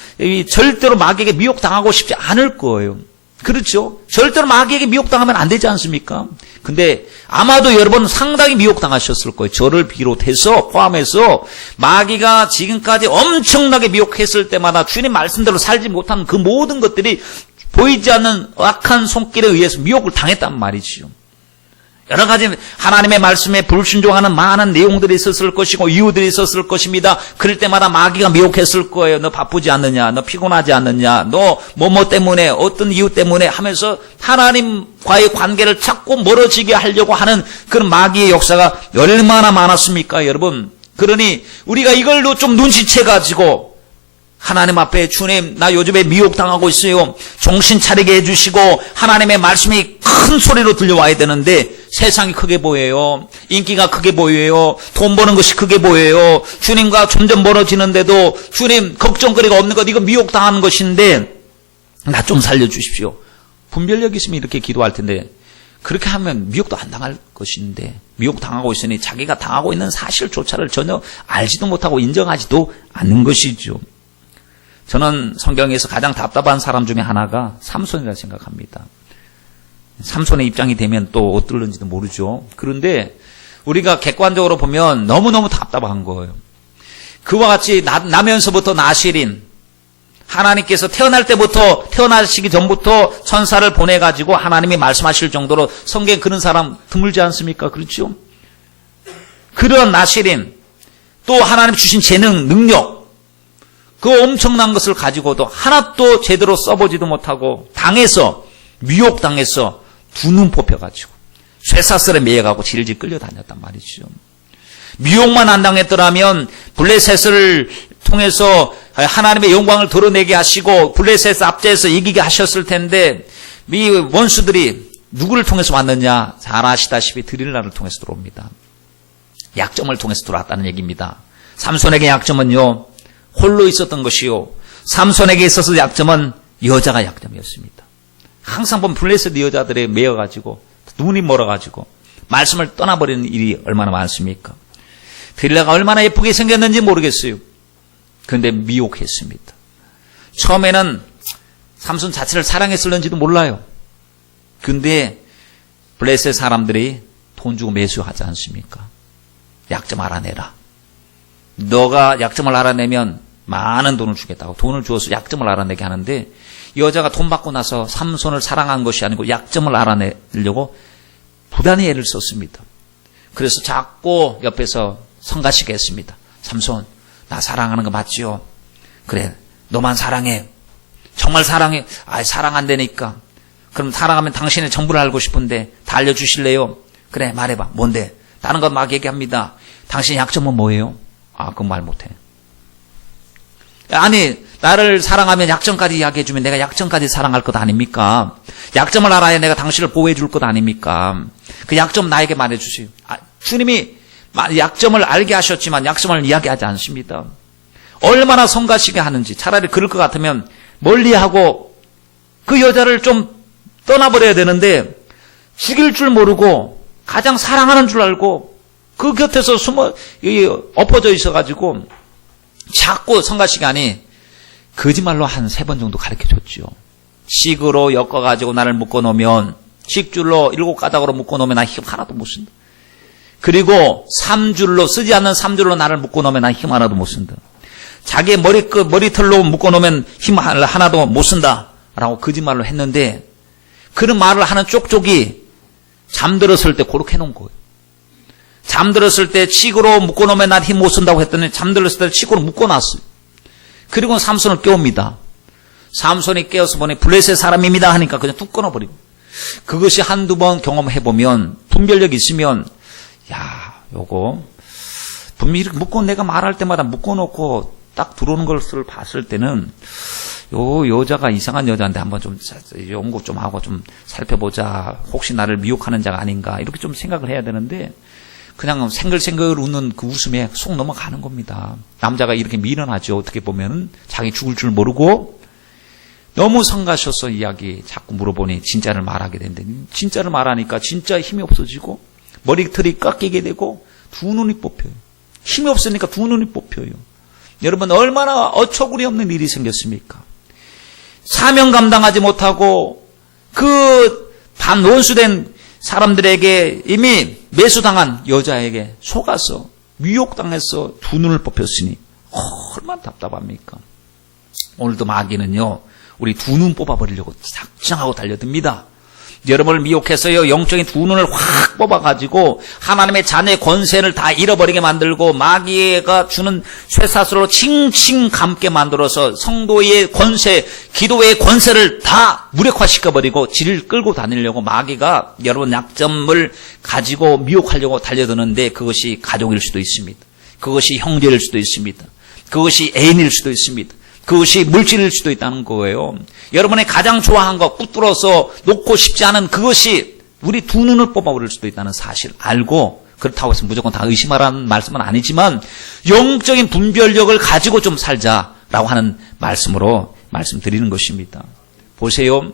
절대로 마귀에게 미혹당하고 싶지 않을 거예요. 그렇죠? 절대로 마귀에게 미혹당하면 안 되지 않습니까? 근데 아마도 여러분 상당히 미혹당하셨을 거예요. 저를 비롯해서 포함해서 마귀가 지금까지 엄청나게 미혹했을 때마다 주님 말씀대로 살지 못한 그 모든 것들이 보이지 않는 악한 손길에 의해서 미혹을 당했단 말이지요. 여러 가지 하나님의 말씀에 불순종하는 많은 내용들이 있었을 것이고 이유들이 있었을 것입니다. 그럴 때마다 마귀가 미혹했을 거예요. 너 바쁘지 않느냐? 너 피곤하지 않느냐? 너 뭐뭐 때문에 어떤 이유 때문에 하면서 하나님과의 관계를 자꾸 멀어지게 하려고 하는 그런 마귀의 역사가 얼마나 많았습니까, 여러분? 그러니 우리가 이걸로 좀 눈치채가지고 하나님 앞에 주님, 나 요즘에 미혹당하고 있어요. 정신 차리게 해주시고 하나님의 말씀이 큰 소리로 들려와야 되는데 세상이 크게 보여요. 인기가 크게 보여요. 돈 버는 것이 크게 보여요. 주님과 점점 멀어지는데도 주님 걱정거리가 없는 것, 이거 미혹당하는 것인데 나 좀 살려주십시오. 분별력 있으면 이렇게 기도할 텐데 그렇게 하면 미혹도 안 당할 것인데 미혹당하고 있으니 자기가 당하고 있는 사실조차를 전혀 알지도 못하고 인정하지도 않는 것이죠. 저는 성경에서 가장 답답한 사람 중에 하나가 삼손이라 생각합니다. 삼손의 입장이 되면 또 어떨는지도 모르죠. 그런데 우리가 객관적으로 보면 너무너무 답답한 거예요. 그와 같이 나면서부터 나실인 하나님께서 태어나시기 전부터 천사를 보내가지고 하나님이 말씀하실 정도로 성경에 그런 사람 드물지 않습니까? 그렇죠? 그런 나실인 또 하나님 주신 재능, 능력 그 엄청난 것을 가지고도 하나도 제대로 써보지도 못하고 당해서 미혹당해서 두 눈 뽑혀가지고 쇠사슬에 매여가고 질질 끌려다녔단 말이죠. 미혹만 안 당했더라면 블레셋을 통해서 하나님의 영광을 드러내게 하시고 블레셋 압제해서 이기게 하셨을 텐데 이 원수들이 누구를 통해서 왔느냐? 잘 아시다시피 드릴라를 통해서 들어옵니다. 약점을 통해서 들어왔다는 얘기입니다. 삼손에게 약점은요, 홀로 있었던 것이요, 삼손에게 있어서 약점은 여자가 약점이었습니다. 항상 보면 블레셋 여자들에 매여가지고 눈이 멀어가지고 말씀을 떠나버리는 일이 얼마나 많습니까? 드릴라가 얼마나 예쁘게 생겼는지 모르겠어요. 그런데 미혹했습니다. 처음에는 삼손 자체를 사랑했을는지도 몰라요. 근데 블레셋 사람들이 돈 주고 매수하지 않습니까? 약점 알아내라. 너가 약점을 알아내면 많은 돈을 주겠다고 돈을 주어서 약점을 알아내게 하는데 여자가 돈 받고 나서 삼손을 사랑한 것이 아니고 약점을 알아내려고 부단히 애를 썼습니다. 그래서 자꾸 옆에서 성가시게 했습니다. 삼손, 나 사랑하는 거 맞지요? 그래, 너만 사랑해. 정말 사랑해. 사랑한다니까. 그럼 사랑하면 당신의 전부를 알고 싶은데 다 알려주실래요? 그래, 말해봐. 뭔데? 다른 건 막 얘기합니다. 당신의 약점은 뭐예요? 그건 말 못해. 아니, 나를 사랑하면 약점까지 이야기해주면 내가 약점까지 사랑할 것 아닙니까? 약점을 알아야 내가 당신을 보호해 줄 것 아닙니까? 그 약점 나에게 말해주세요. 주님이 약점을 알게 하셨지만 약점을 이야기하지 않습니다. 얼마나 성가시게 하는지. 차라리 그럴 것 같으면 멀리하고 그 여자를 좀 떠나버려야 되는데 죽일 줄 모르고 가장 사랑하는 줄 알고 그 곁에서 엎어져 있어가지고 자꾸 성가시게 하니 거짓말로 한 3번 정도 가르쳐줬죠. 식으로 엮어가지고 나를 묶어놓으면, 식줄로 7가닥으로 묶어놓으면 나 힘 하나도 못 쓴다. 그리고 3줄로, 쓰지 않는 3줄로 나를 묶어놓으면 나 힘 하나도 못 쓴다. 자기의 머리털로 묶어놓으면 힘 하나도 못 쓴다. 라고 거짓말로 했는데, 그런 말을 하는 쪽쪽이 잠들었을 때 그렇게 해놓은 거예요. 잠들었을 때 칡으로 묶어놓으면 난 힘 못 쓴다고 했더니 잠들었을 때 칡으로 묶어놨어요. 그리고 삼손을 깨웁니다. 삼손이 깨어서 보니 블레셋 사람입니다 하니까 그냥 뚝 끊어버리고. 그것이 한두 번 경험해보면, 분별력이 있으면, 야, 요거 분명히 이렇게 내가 말할 때마다 묶어놓고 딱 들어오는 것을 봤을 때는 요 여자가 이상한 여자인데 한번 좀 연구 좀 하고 좀 살펴보자. 혹시 나를 미혹하는 자가 아닌가 이렇게 좀 생각을 해야 되는데 그냥 생글생글 웃는 그 웃음에 속 넘어가는 겁니다. 남자가 이렇게 미련하죠. 어떻게 보면 자기 죽을 줄 모르고 너무 성가셔서 이야기 자꾸 물어보니 진짜를 말하게 된대. 진짜를 말하니까 진짜 힘이 없어지고 머리털이 깎이게 되고 두 눈이 뽑혀요. 힘이 없으니까 두 눈이 뽑혀요. 여러분 얼마나 어처구니 없는 일이 생겼습니까? 사명 감당하지 못하고 그 반원수된 사람들에게 이미 매수당한 여자에게 속아서 미혹당해서 두 눈을 뽑혔으니 얼마나 답답합니까? 오늘도 마귀는요 우리 두 눈 뽑아버리려고 작정하고 달려듭니다. 여러분을 미혹해서요 영적인 두 눈을 확 뽑아가지고 하나님의 자녀의 권세를 다 잃어버리게 만들고 마귀가 주는 쇠사슬로 칭칭 감게 만들어서 성도의 권세, 기도의 권세를 다 무력화시켜버리고 지를 끌고 다니려고 마귀가 여러분 약점을 가지고 미혹하려고 달려드는데 그것이 가족일 수도 있습니다. 그것이 형제일 수도 있습니다. 그것이 애인일 수도 있습니다. 그것이 물질일 수도 있다는 거예요. 여러분의 가장 좋아하는 거 붙들어서 놓고 싶지 않은 그것이 우리 두 눈을 뽑아버릴 수도 있다는 사실 알고 그렇다고 해서 무조건 다 의심하라는 말씀은 아니지만 영적인 분별력을 가지고 좀 살자라고 하는 말씀으로 말씀드리는 것입니다. 보세요.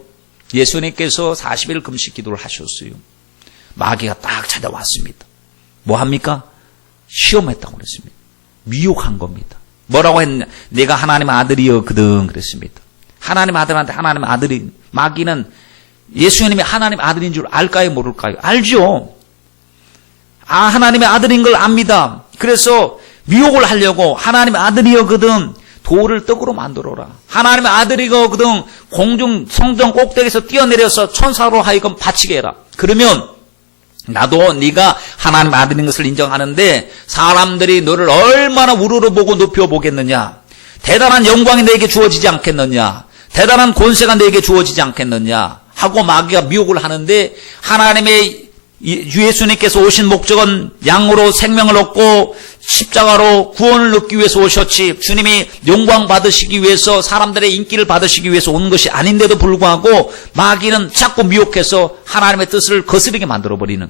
예수님께서 40일 금식 기도를 하셨어요. 마귀가 딱 찾아왔습니다. 뭐 합니까? 시험했다고 그랬습니다. 미혹한 겁니다. 뭐라고 했냐? 내가 하나님의 아들이었거든 그랬습니다. 하나님의 아들한테 하나님의 아들이 마귀는 예수님이 하나님의 아들인 줄 알까요 모를까요? 알죠. 하나님의 아들인 걸 압니다. 그래서 미혹을 하려고 하나님의 아들이었거든 돌을 떡으로 만들어라. 하나님의 아들이거든 공중 성전 꼭대기에서 뛰어내려서 천사로 하여금 바치게 해라. 그러면 나도 네가 하나님 아들인 것을 인정하는데 사람들이 너를 얼마나 우러러보고 높여보겠느냐. 대단한 영광이 너에게 주어지지 않겠느냐. 대단한 권세가 너에게 주어지지 않겠느냐 하고 마귀가 미혹을 하는데 하나님의 예수님께서 오신 목적은 양으로 생명을 얻고 십자가로 구원을 얻기 위해서 오셨지 주님이 영광 받으시기 위해서 사람들의 인기를 받으시기 위해서 온 것이 아닌데도 불구하고 마귀는 자꾸 미혹해서 하나님의 뜻을 거스르게 만들어버리는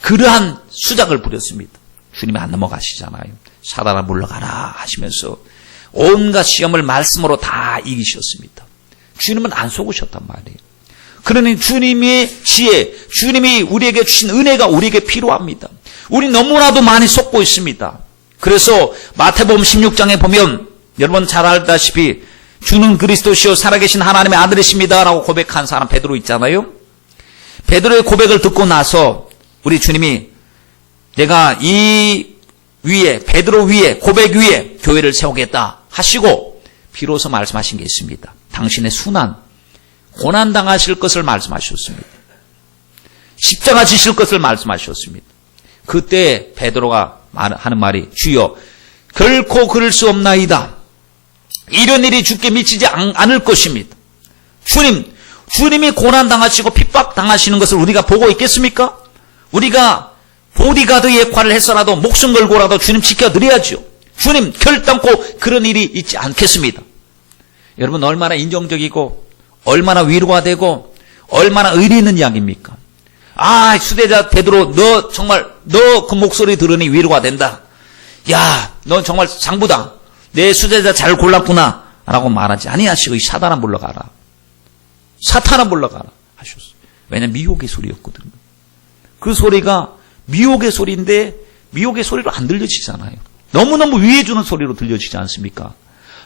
그러한 수작을 부렸습니다. 주님이 안 넘어가시잖아요. 사단아 물러가라 하시면서 온갖 시험을 말씀으로 다 이기셨습니다. 주님은 안 속으셨단 말이에요. 그러니 주님의 지혜, 주님이 우리에게 주신 은혜가 우리에게 필요합니다. 우리 너무나도 많이 속고 있습니다. 그래서 마태복음 16장에 보면 여러분 잘 알다시피 주는 그리스도시요 살아계신 하나님의 아들이십니다 라고 고백한 사람 베드로 있잖아요. 베드로의 고백을 듣고 나서 우리 주님이 내가 이 위에 베드로 위에 고백 위에 교회를 세우겠다 하시고 비로소 말씀하신 게 있습니다. 당신의 순환 고난당하실 것을 말씀하셨습니다. 십자가 지실 것을 말씀하셨습니다. 그때 베드로가 하는 말이 주여 결코 그럴 수 없나이다. 이런 일이 주께 미치지 않을 것입니다. 주님이 고난당하시고 핍박당하시는 것을 우리가 보고 있겠습니까? 우리가 보디가드 역할을 해서라도 목숨 걸고라도 주님 지켜드려야죠. 주님 결단코 그런 일이 있지 않겠습니다. 여러분 얼마나 인정적이고 얼마나 위로가 되고 얼마나 의리 있는 이야기입니까? 수대자 베드로 너 정말 너 그 목소리 들으니 위로가 된다. 야, 넌 정말 장부다. 내 수대자 잘 골랐구나 라고 말하지 아니하시고 이 사탄아 물러가라. 사탄아 물러가라 하셨어요. 왜냐하면 미혹의 소리였거든요. 그 소리가 미혹의 소리인데 미혹의 소리로 안 들려지잖아요. 너무너무 위해 주는 소리로 들려지지 않습니까?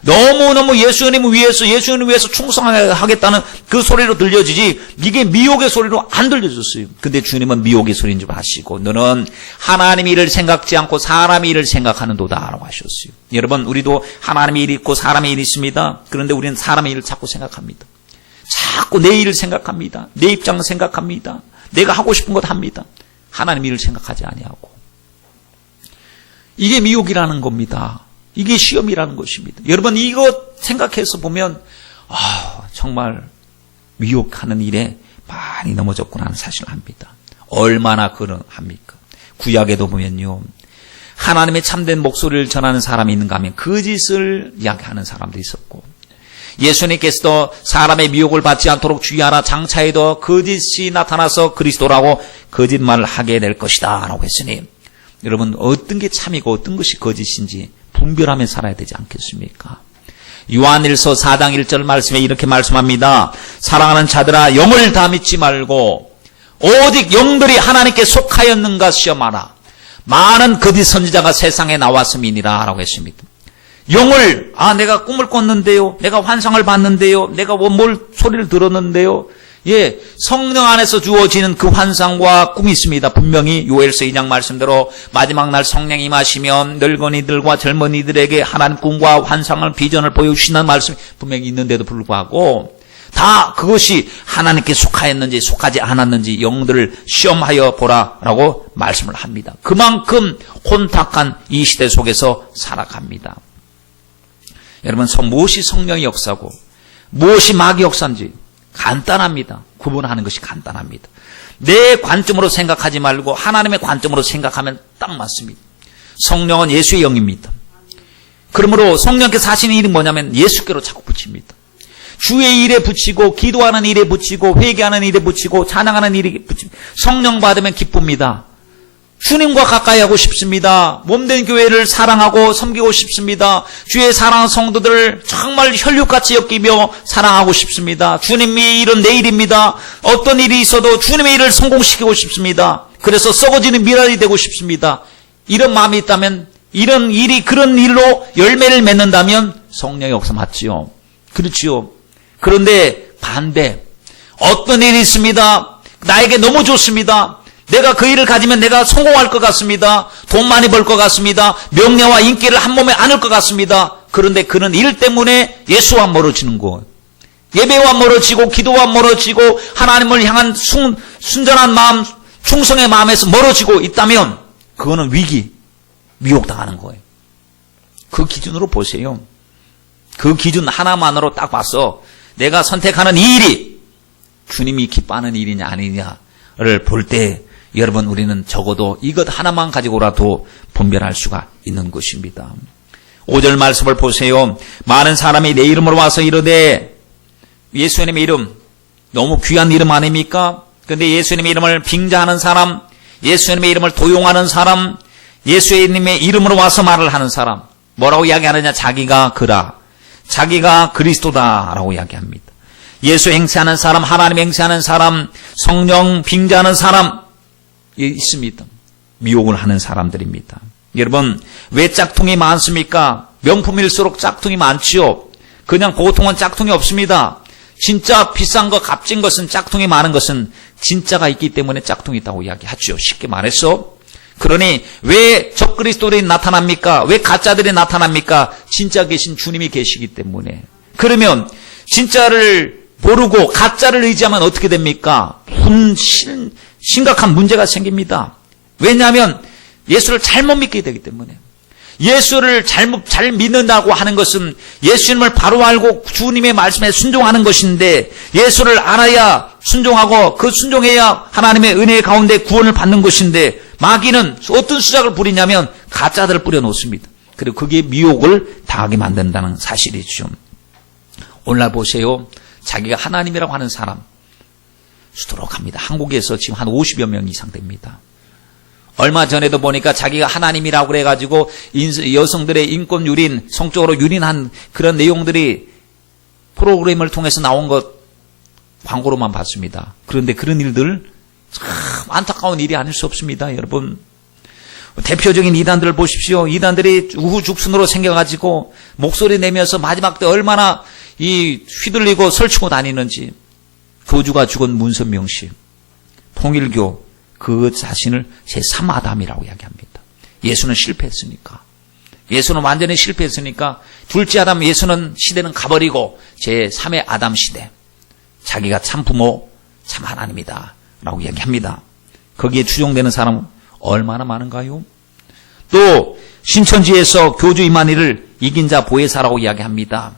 너무너무 예수님을 위해서 충성하겠다는 그 소리로 들려지지 이게 미혹의 소리로 안 들려졌어요. 근데 주님은 미혹의 소리인 줄 아시고 너는 하나님의 일을 생각지 않고 사람의 일을 생각하는도다 라고 하셨어요. 여러분 우리도 하나님의 일이 있고 사람의 일이 있습니다. 그런데 우리는 사람의 일을 자꾸 생각합니다. 자꾸 내 일을 생각합니다. 내 입장을 생각합니다. 내가 하고 싶은 것 합니다. 하나님의 일을 생각하지 아니하고. 이게 미혹이라는 겁니다. 이게 시험이라는 것입니다. 여러분 이것 생각해서 보면 정말 미혹하는 일에 많이 넘어졌구나 하는 사실을 압니다. 얼마나 그러합니까? 구약에도 보면요. 하나님의 참된 목소리를 전하는 사람이 있는가 하면 거짓을 이야기하는 사람도 있었고 예수님께서도 사람의 미혹을 받지 않도록 주의하라. 장차에도 거짓이 나타나서 그리스도라고 거짓말을 하게 될 것이다 라고 했으니 여러분 어떤 게 참이고 어떤 것이 거짓인지 분별하며 살아야 되지 않겠습니까? 요한일서 4장 1절 말씀에 이렇게 말씀합니다. 사랑하는 자들아 영을 다 믿지 말고 오직 영들이 하나님께 속하였는가 시험하라. 많은 거짓 선지자가 세상에 나왔음이니라 라고 했습니다. 영을 내가 꿈을 꿨는데요. 내가 환상을 봤는데요. 내가 뭘 소리를 들었는데요. 예, 성령 안에서 주어지는 그 환상과 꿈이 있습니다. 분명히 요엘서 2장 말씀대로 마지막 날 성령이 임하시면 늙은이들과 젊은이들에게 하나님 꿈과 환상을 비전을 보여주시는 말씀이 분명히 있는데도 불구하고 다 그것이 하나님께 속하였는지 속하지 않았는지 영들을 시험하여 보라라고 말씀을 합니다. 그만큼 혼탁한 이 시대 속에서 살아갑니다. 여러분 무엇이 성령의 역사고 무엇이 마귀 역사인지 간단합니다. 구분하는 것이 간단합니다. 내 관점으로 생각하지 말고 하나님의 관점으로 생각하면 딱 맞습니다. 성령은 예수의 영입니다. 그러므로 성령께서 하시는 일이 뭐냐면 예수께로 자꾸 붙입니다. 주의 일에 붙이고 기도하는 일에 붙이고 회개하는 일에 붙이고 찬양하는 일에 붙입니다. 성령 받으면 기쁩니다. 주님과 가까이 하고 싶습니다. 몸된 교회를 사랑하고 섬기고 싶습니다. 주의 사랑하는 성도들을 정말 혈육같이 엮이며 사랑하고 싶습니다. 주님의 일은 내 일입니다. 어떤 일이 있어도 주님의 일을 성공시키고 싶습니다. 그래서 썩어지는 미랄이 되고 싶습니다. 이런 마음이 있다면 이런 일이 그런 일로 열매를 맺는다면 성령의 역사 맞지요. 그렇지요. 그런데 반대 어떤 일이 있습니다. 나에게 너무 좋습니다. 내가 그 일을 가지면 내가 성공할 것 같습니다. 돈 많이 벌 것 같습니다. 명예와 인기를 한 몸에 안을 것 같습니다. 그런데 그는 일 때문에 예수와 멀어지는 것. 예배와 멀어지고 기도와 멀어지고 하나님을 향한 순전한 마음, 충성의 마음에서 멀어지고 있다면 그거는 위기, 미혹당하는 거예요. 그 기준으로 보세요. 그 기준 하나만으로 딱 봐서 내가 선택하는 이 일이 주님이 기뻐하는 일이냐 아니냐를 볼 때 여러분 우리는 적어도 이것 하나만 가지고라도 분별할 수가 있는 것입니다. 5절 말씀을 보세요. 많은 사람이 내 이름으로 와서 이르되 예수님의 이름 너무 귀한 이름 아닙니까? 그런데 예수님의 이름을 빙자하는 사람, 예수님의 이름을 도용하는 사람, 예수님의 이름으로 와서 말을 하는 사람 뭐라고 이야기하느냐? 자기가 그라, 자기가 그리스도다라고 이야기합니다. 예수 행세하는 사람, 하나님 행세하는 사람, 성령 빙자하는 사람 있습니다. 미혹을 하는 사람들입니다. 여러분 왜 짝퉁이 많습니까? 명품일수록 짝퉁이 많지요. 그냥 보통은 짝퉁이 없습니다. 진짜 비싼 거 값진 것은 짝퉁이 많은 것은 진짜가 있기 때문에 짝퉁이 있다고 이야기하죠. 쉽게 말해서 그러니 왜 적그리스도들이 나타납니까? 왜 가짜들이 나타납니까? 진짜 계신 주님이 계시기 때문에. 그러면 진짜를 모르고 가짜를 의지하면 어떻게 됩니까? 심각한 문제가 생깁니다. 왜냐하면 예수를 잘못 믿게 되기 때문에. 예수를 잘 믿는다고 하는 것은 예수님을 바로 알고 주님의 말씀에 순종하는 것인데 예수를 알아야 순종하고 그 순종해야 하나님의 은혜 가운데 구원을 받는 것인데 마귀는 어떤 수작을 부리냐면 가짜들을 뿌려놓습니다. 그리고 그게 미혹을 당하게 만든다는 사실이죠. 오늘날 보세요. 자기가 하나님이라고 하는 사람 수두룩합니다. 한국에서 지금 한 50여 명 이상 됩니다. 얼마 전에도 보니까 자기가 하나님이라고 그래가지고 여성들의 인권 유린, 성적으로 유린한 그런 내용들이 프로그램을 통해서 나온 것 광고로만 봤습니다. 그런데 그런 일들 참 안타까운 일이 아닐 수 없습니다. 여러분 대표적인 이단들을 보십시오. 이단들이 우후죽순으로 생겨가지고 목소리 내면서 마지막 때 얼마나 휘둘리고 설치고 다니는지. 교주가 죽은 문선명 씨, 통일교 그 자신을 제3아담이라고 이야기합니다. 예수는 실패했으니까. 예수는 완전히 실패했으니까 둘째 아담 예수는 시대는 가버리고 제3의 아담 시대. 자기가 참 부모, 참 하나님이다 라고 이야기합니다. 거기에 추종되는 사람은 얼마나 많은가요? 또 신천지에서 교주 이만희를 이긴 자 보혜사라고 이야기합니다.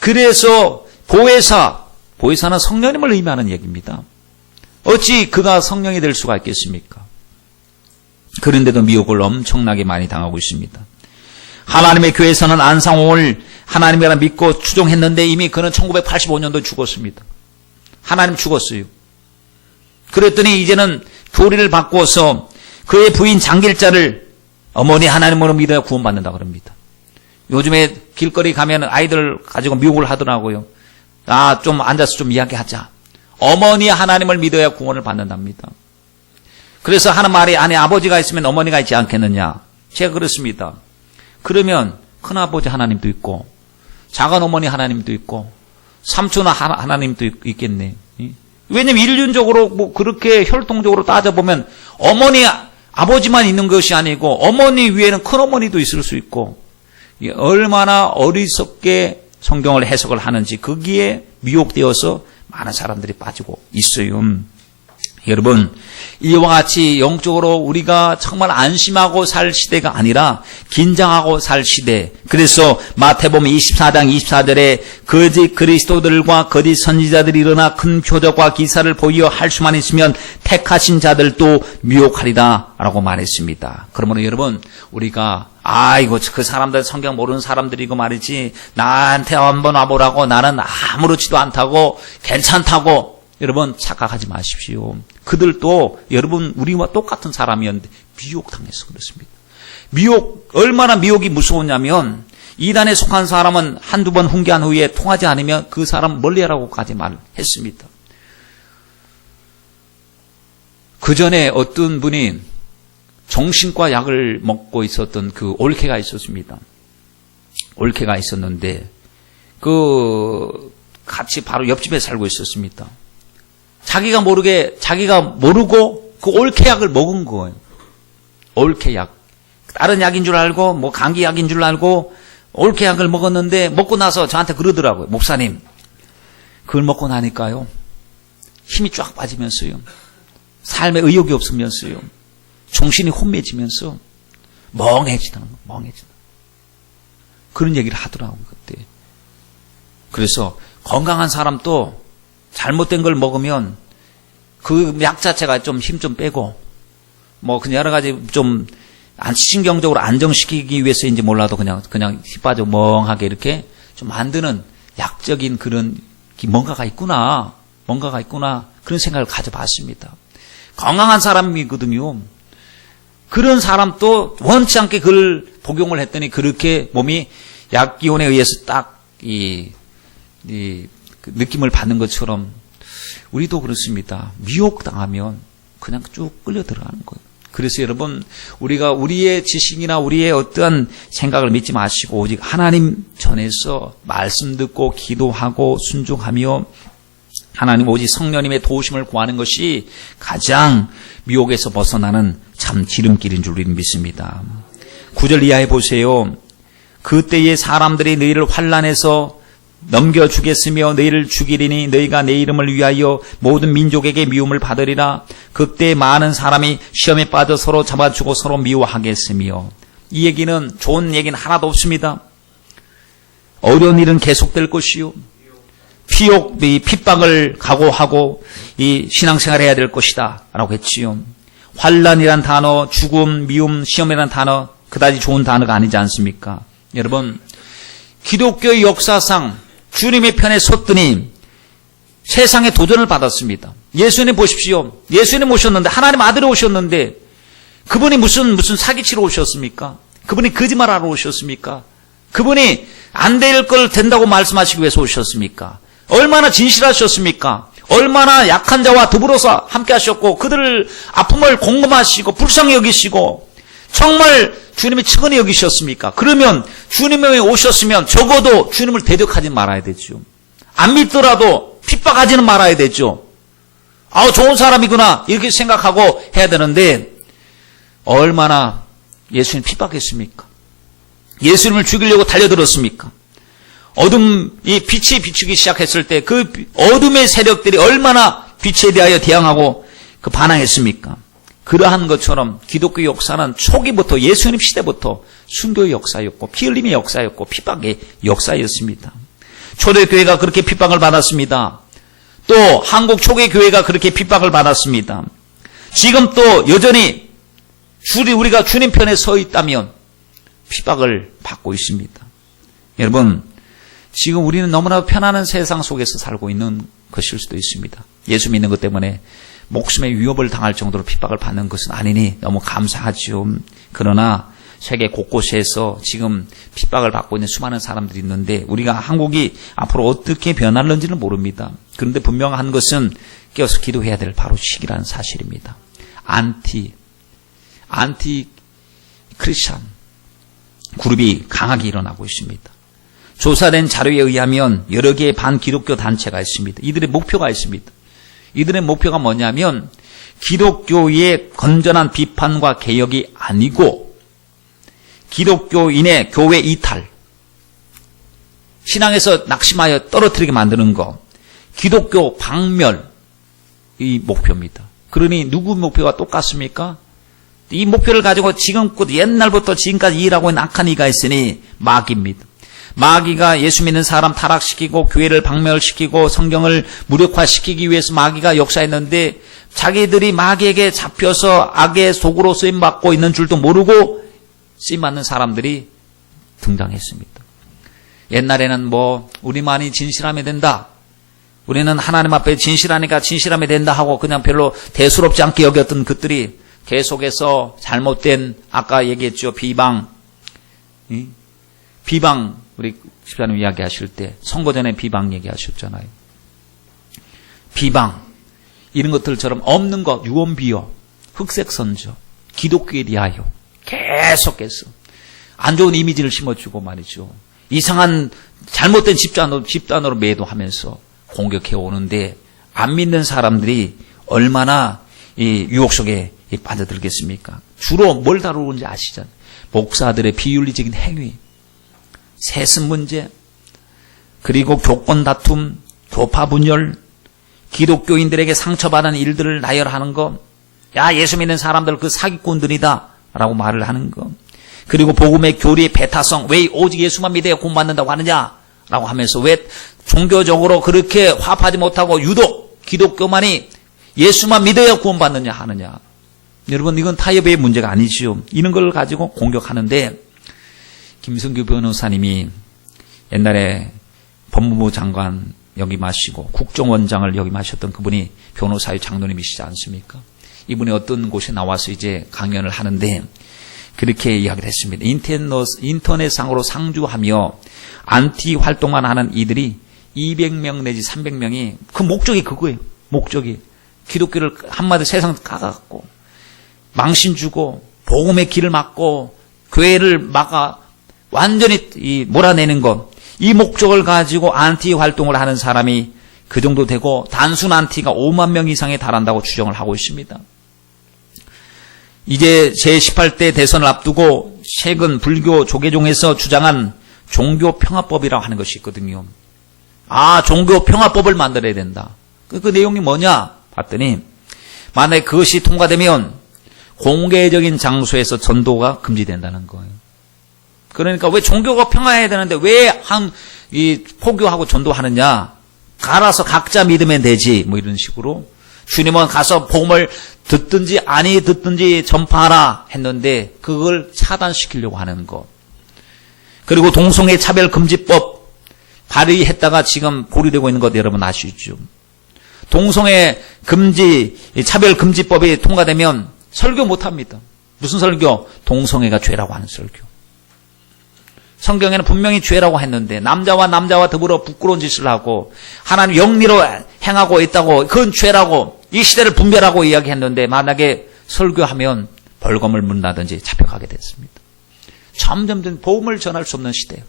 그래서 보혜사는 성령님을 의미하는 얘기입니다. 어찌 그가 성령이 될 수가 있겠습니까? 그런데도 미혹을 엄청나게 많이 당하고 있습니다. 하나님의 교회에서는 안상홍을 하나님이라 믿고 추종했는데 이미 그는 1985년도에 죽었습니다. 하나님 죽었어요. 그랬더니 이제는 교리를 바꾸어서 그의 부인 장길자를 어머니 하나님으로 믿어야 구원받는다 그럽니다. 요즘에 길거리 가면 아이들 가지고 미혹을 하더라고요. 좀 앉아서 좀 이야기하자. 어머니 하나님을 믿어야 구원을 받는답니다. 그래서 하는 말이 아니 아버지가 있으면 어머니가 있지 않겠느냐. 제가 그렇습니다. 그러면 큰아버지 하나님도 있고 작은 어머니 하나님도 있고 삼촌 하나님도 있겠네. 왜냐면 인륜적으로 그렇게 혈통적으로 따져보면 어머니 아버지만 있는 것이 아니고 어머니 위에는 큰어머니도 있을 수 있고 얼마나 어리석게 성경을 해석을 하는지 거기에 미혹되어서 많은 사람들이 빠지고 있어요. 여러분 이와 같이 영적으로 우리가 정말 안심하고 살 시대가 아니라 긴장하고 살 시대. 그래서 마태복음 24장 24절에 거짓 그리스도들과 거짓 선지자들이 일어나 큰 표적과 기사를 보이어 할 수만 있으면 택하신 자들도 미혹하리라 라고 말했습니다. 그러므로 여러분 우리가 이거 그 사람들 성경 모르는 사람들이고 말이지 나한테 한번 와보라고 나는 아무렇지도 않다고 괜찮다고 여러분 착각하지 마십시오. 그들도 여러분 우리와 똑같은 사람이었는데 미혹당해서 그렇습니다. 얼마나 미혹이 무서웠냐면 이단에 속한 사람은 한두 번 훈계한 후에 통하지 않으면 그 사람 멀리하라고까지 말했습니다. 그 전에 어떤 분이 정신과 약을 먹고 있었던 그 올케가 있었습니다. 올케가 있었는데 같이 바로 옆집에 살고 있었습니다. 자기가 모르고 그 올케약을 먹은 거예요. 올케약. 다른 약인 줄 알고 감기약인 줄 알고 올케약을 먹었는데 먹고 나서 저한테 그러더라고요. 목사님 그걸 먹고 나니까요 힘이 쫙 빠지면서요 삶에 의욕이 없으면서요 정신이 혼미해지면서 멍해지다는 거예요. 멍해지다. 그런 얘기를 하더라고요 그때. 그래서 건강한 사람도 잘못된 걸 먹으면 그 약 자체가 좀 힘 좀 빼고 그냥 여러 가지 좀 신경적으로 안정시키기 위해서인지 몰라도 그냥 힘 빠져 멍하게 이렇게 좀 만드는 약적인 그런 뭔가가 있구나 그런 생각을 가져봤습니다. 건강한 사람이거든요. 그런 사람도 원치 않게 그걸 복용을 했더니 그렇게 몸이 약기운에 의해서 딱 그 느낌을 받는 것처럼 우리도 그렇습니다. 미혹당하면 그냥 쭉 끌려 들어가는 거예요. 그래서 여러분 우리가 우리의 지식이나 우리의 어떠한 생각을 믿지 마시고 오직 하나님 전에서 말씀 듣고 기도하고 순종하며 하나님 오직 성령님의 도우심을 구하는 것이 가장 미혹에서 벗어나는 참 지름길인 줄 우리는 믿습니다. 9절 이하에 보세요. 그때에 사람들이 너희를 환난에서 넘겨주겠으며 너희를 죽이리니 너희가 내 이름을 위하여 모든 민족에게 미움을 받으리라. 그때 많은 사람이 시험에 빠져 서로 잡아주고 서로 미워하겠으며. 이 얘기는 좋은 얘기는 하나도 없습니다. 어려운 일은 계속될 것이요 핍박을 각오하고 이 신앙생활을 해야 될 것이다 라고 했지요. 환난이란 단어, 죽음, 미움, 시험이란 단어 그다지 좋은 단어가 아니지 않습니까? 여러분 기독교의 역사상 주님의 편에 섰더니 세상에 도전을 받았습니다. 예수님 보십시오. 예수님 오셨는데 하나님 아들이 오셨는데 그분이 무슨 사기치러 오셨습니까? 그분이 거짓말하러 오셨습니까? 그분이 안 될 걸 된다고 말씀하시기 위해서 오셨습니까? 얼마나 진실하셨습니까? 얼마나 약한 자와 더불어서 함께 하셨고 그들을 아픔을 공감하시고 불쌍히 여기시고 정말 주님이 측은히 여기셨습니까? 그러면 주님이 오셨으면 적어도 주님을 대적하지 말아야 되죠. 안 믿더라도 핍박하지는 말아야 되죠. 좋은 사람이구나 이렇게 생각하고 해야 되는데 얼마나 예수님 핍박했습니까? 예수님을 죽이려고 달려들었습니까? 어둠이 빛이 비추기 시작했을 때 그 어둠의 세력들이 얼마나 빛에 대하여 대항하고 반항했습니까? 그러한 것처럼 기독교 역사는 초기부터 예수님 시대부터 순교의 역사였고 피 흘림의 역사였고 핍박의 역사였습니다. 초대교회가 그렇게 핍박을 받았습니다. 또 한국 초기 교회가 그렇게 핍박을 받았습니다. 지금 또 여전히 우리가 주님 편에 서 있다면 핍박을 받고 있습니다. 여러분, 지금 우리는 너무나 편안한 세상 속에서 살고 있는 것일 수도 있습니다. 예수 믿는 것 때문에 목숨의 위협을 당할 정도로 핍박을 받는 것은 아니니 너무 감사하죠. 그러나 세계 곳곳에서 지금 핍박을 받고 있는 수많은 사람들이 있는데 우리가 한국이 앞으로 어떻게 변할는지는 모릅니다. 그런데 분명한 것은 깨어서 기도해야 될 바로 시기라는 사실입니다. 안티 크리스찬 그룹이 강하게 일어나고 있습니다. 조사된 자료에 의하면 여러 개의 반기독교 단체가 있습니다. 이들의 목표가 있습니다. 이들의 목표가 뭐냐면 기독교의 건전한 비판과 개혁이 아니고 기독교인의 교회 이탈, 신앙에서 낙심하여 떨어뜨리게 만드는 것, 기독교 박멸, 이 목표입니다. 그러니 누구 목표가 똑같습니까? 이 목표를 가지고 지금껏 옛날부터 지금까지 일하고 있는 악한 이가 있으니 마귀입니다. 마귀가 예수 믿는 사람 타락시키고 교회를 박멸시키고 성경을 무력화시키기 위해서 마귀가 역사했는데 자기들이 마귀에게 잡혀서 악의 속으로 쓰임받고 있는 줄도 모르고 쓰임받는 사람들이 등장했습니다. 옛날에는 우리만이 진실하면 된다. 우리는 하나님 앞에 진실하니까 진실하면 된다 하고 그냥 별로 대수롭지 않게 여겼던 것들이 계속해서 잘못된 아까 얘기했죠. 비방 우리 집사님 이야기하실 때 선거 전에 비방 얘기하셨잖아요. 비방 이런 것들처럼 없는 것 유언비어 흑색선저 기독교에 대하여 계속해서 안 좋은 이미지를 심어주고 말이죠. 이상한 잘못된 집단으로 매도하면서 공격해 오는데 안 믿는 사람들이 얼마나 이 유혹 속에 빠져들겠습니까? 주로 뭘 다루는지 아시잖아요. 목사들의 비윤리적인 행위, 세습 문제, 그리고 교권 다툼, 교파 분열, 기독교인들에게 상처받은 일들을 나열하는 것, 야 예수 믿는 사람들 그 사기꾼들이다 라고 말을 하는 것, 그리고 복음의 교리의 배타성, 왜 오직 예수만 믿어야 구원받는다고 하느냐 라고 하면서 왜 종교적으로 그렇게 화합하지 못하고 유독 기독교만이 예수만 믿어야 구원받느냐 하느냐. 여러분 이건 타협의 문제가 아니지요. 이런 걸 가지고 공격하는데 김성규 변호사님이 옛날에 법무부 장관 역임하시고 국정원장을 역임하셨던 그분이 변호사의 장로님이시지 않습니까? 이분이 어떤 곳에 나와서 이제 강연을 하는데 그렇게 이야기를 했습니다. 인터넷상으로 상주하며 안티 활동만 하는 이들이 200명 내지 300명이 그 목적이 그거예요. 목적이 기독교를 한마디 세상 까갖고 망신 주고 복음의 길을 막고 교회를 막아 완전히 몰아내는 것, 이 목적을 가지고 안티 활동을 하는 사람이 그 정도 되고 단순 안티가 5만 명 이상에 달한다고 추정을 하고 있습니다. 이제 제18대 대선을 앞두고 최근 불교 조계종에서 주장한 종교평화법이라고 하는 것이 있거든요. 종교평화법을 만들어야 된다. 그 내용이 뭐냐 봤더니 만약에 그것이 통과되면 공개적인 장소에서 전도가 금지된다는 거예요. 그러니까 왜 종교가 평화해야 되는데 왜 포교하고 전도하느냐? 갈아서 각자 믿으면 되지. 이런 식으로. 주님은 가서 복음을 듣든지 아니 듣든지 전파하라 했는데 그걸 차단시키려고 하는 것. 그리고 동성애 차별금지법 발의했다가 지금 고리되고 있는 것 여러분 아시죠? 동성애 차별금지법이 통과되면 설교 못합니다. 무슨 설교? 동성애가 죄라고 하는 설교. 성경에는 분명히 죄라고 했는데 남자와 더불어 부끄러운 짓을 하고 하나님 영리로 행하고 있다고 그건 죄라고 이 시대를 분별하고 이야기했는데 만약에 설교하면 벌금을 문다든지 잡혀가게 됐습니다. 점점 복음을 전할 수 없는 시대,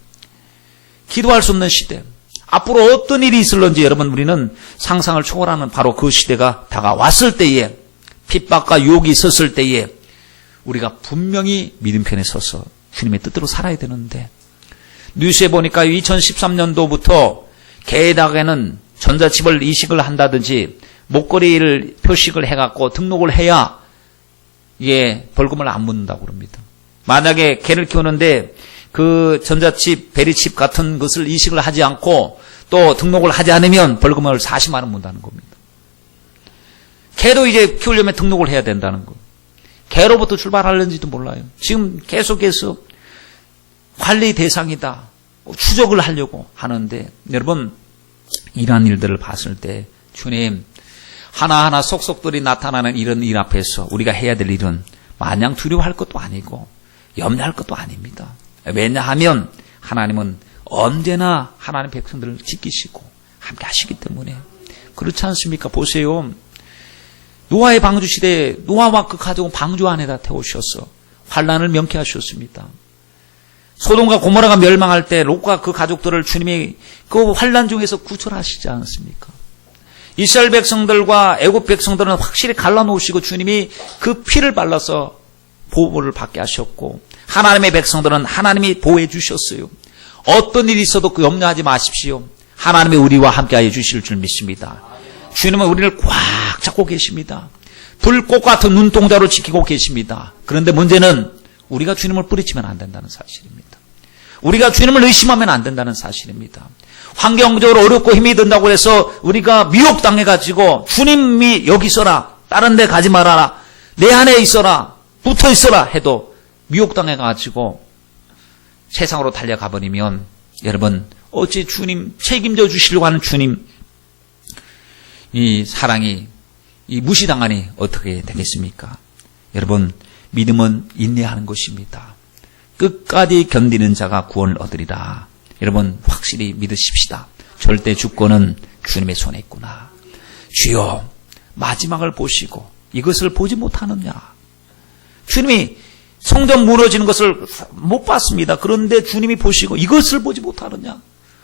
기도할 수 없는 시대, 앞으로 어떤 일이 있을런지 여러분 우리는 상상을 초월하는 바로 그 시대가 다가왔을 때에, 핍박과 유혹이 있었을 때에 우리가 분명히 믿음 편에 서서 주님의 뜻대로 살아야 되는데, 뉴스에 보니까 2013년도부터 개에다가는 전자칩을 이식을 한다든지 목걸이를 표식을 해갖고 등록을 해야 이게 벌금을 안 묻는다고 그럽니다. 만약에 개를 키우는데 그 전자칩, 베리칩 같은 것을 이식을 하지 않고 또 등록을 하지 않으면 벌금을 40만 원 문다는 겁니다. 개도 이제 키우려면 등록을 해야 된다는 거. 개로부터 출발하는지도 몰라요. 지금 계속해서 관리 대상이다, 추적을 하려고 하는데, 여러분 이러한 일들을 봤을 때 주님, 하나하나 속속들이 나타나는 이런 일 앞에서 우리가 해야 될 일은 마냥 두려워할 것도 아니고 염려할 것도 아닙니다. 왜냐하면 하나님은 언제나 하나님 백성들을 지키시고 함께 하시기 때문에. 그렇지 않습니까? 보세요. 노아의 방주 시대에 노아와 그 가족은 방주 안에다 태우셔서 환난을 명쾌하셨습니다. 소돔과 고모라가 멸망할 때 롯과 그 가족들을 주님이 그 환난 중에서 구출하시지 않습니까? 이스라엘 백성들과 애굽 백성들은 확실히 갈라놓으시고 주님이 그 피를 발라서 보호를 받게 하셨고, 하나님의 백성들은 하나님이 보호해 주셨어요. 어떤 일이 있어도 그 염려하지 마십시오. 하나님이 우리와 함께하여 주실 줄 믿습니다. 주님은 우리를 꽉 잡고 계십니다. 불꽃 같은 눈동자로 지키고 계십니다. 그런데 문제는 우리가 주님을 뿌리치면 안 된다는 사실입니다. 우리가 주님을 의심하면 안 된다는 사실입니다. 환경적으로 어렵고 힘이 든다고 해서 우리가 미혹당해가지고 주님이 여기 있어라, 다른 데 가지 말아라, 내 안에 있어라, 붙어 있어라 해도 미혹당해가지고 세상으로 달려가버리면, 여러분 어찌 주님 책임져 주시려고 하는 주님 이 사랑이 이 무시당하니 어떻게 되겠습니까? 여러분, 믿음은 인내하는 것입니다. 끝까지 견디는 자가 구원을 얻으리라. 여러분 확실히 믿으십시다. 절대 주권은 주님의 손에 있구나. 주여, 마지막을 보시고 이것을 보지 못하느냐. 주님이 성전 무너지는 것을 못 봤습니다. 그런데 주님이 보시고 이것을 보지 못하느냐.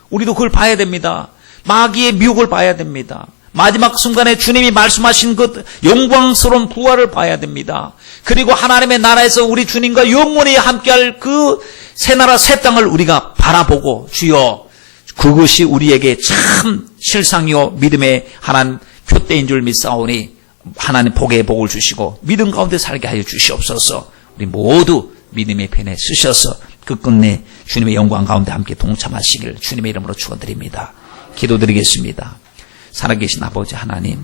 우리도 그걸 봐야 됩니다. 마귀의 미혹을 봐야 됩니다. 마지막 순간에 주님이 말씀하신 그 영광스러운 부활을 봐야 됩니다. 그리고 하나님의 나라에서 우리 주님과 영원히 함께할 그 새 나라 새 땅을 우리가 바라보고, 주여 그것이 우리에게 참 실상이요 믿음의 하나님 표대인 줄 믿사오니 하나님 복의 복을 주시고 믿음 가운데 살게 하여 주시옵소서. 우리 모두 믿음의 편에 쓰셔서 끝끝내 주님의 영광 가운데 함께 동참하시길 주님의 이름으로 축원드립니다. 기도드리겠습니다. 살아계신 아버지 하나님,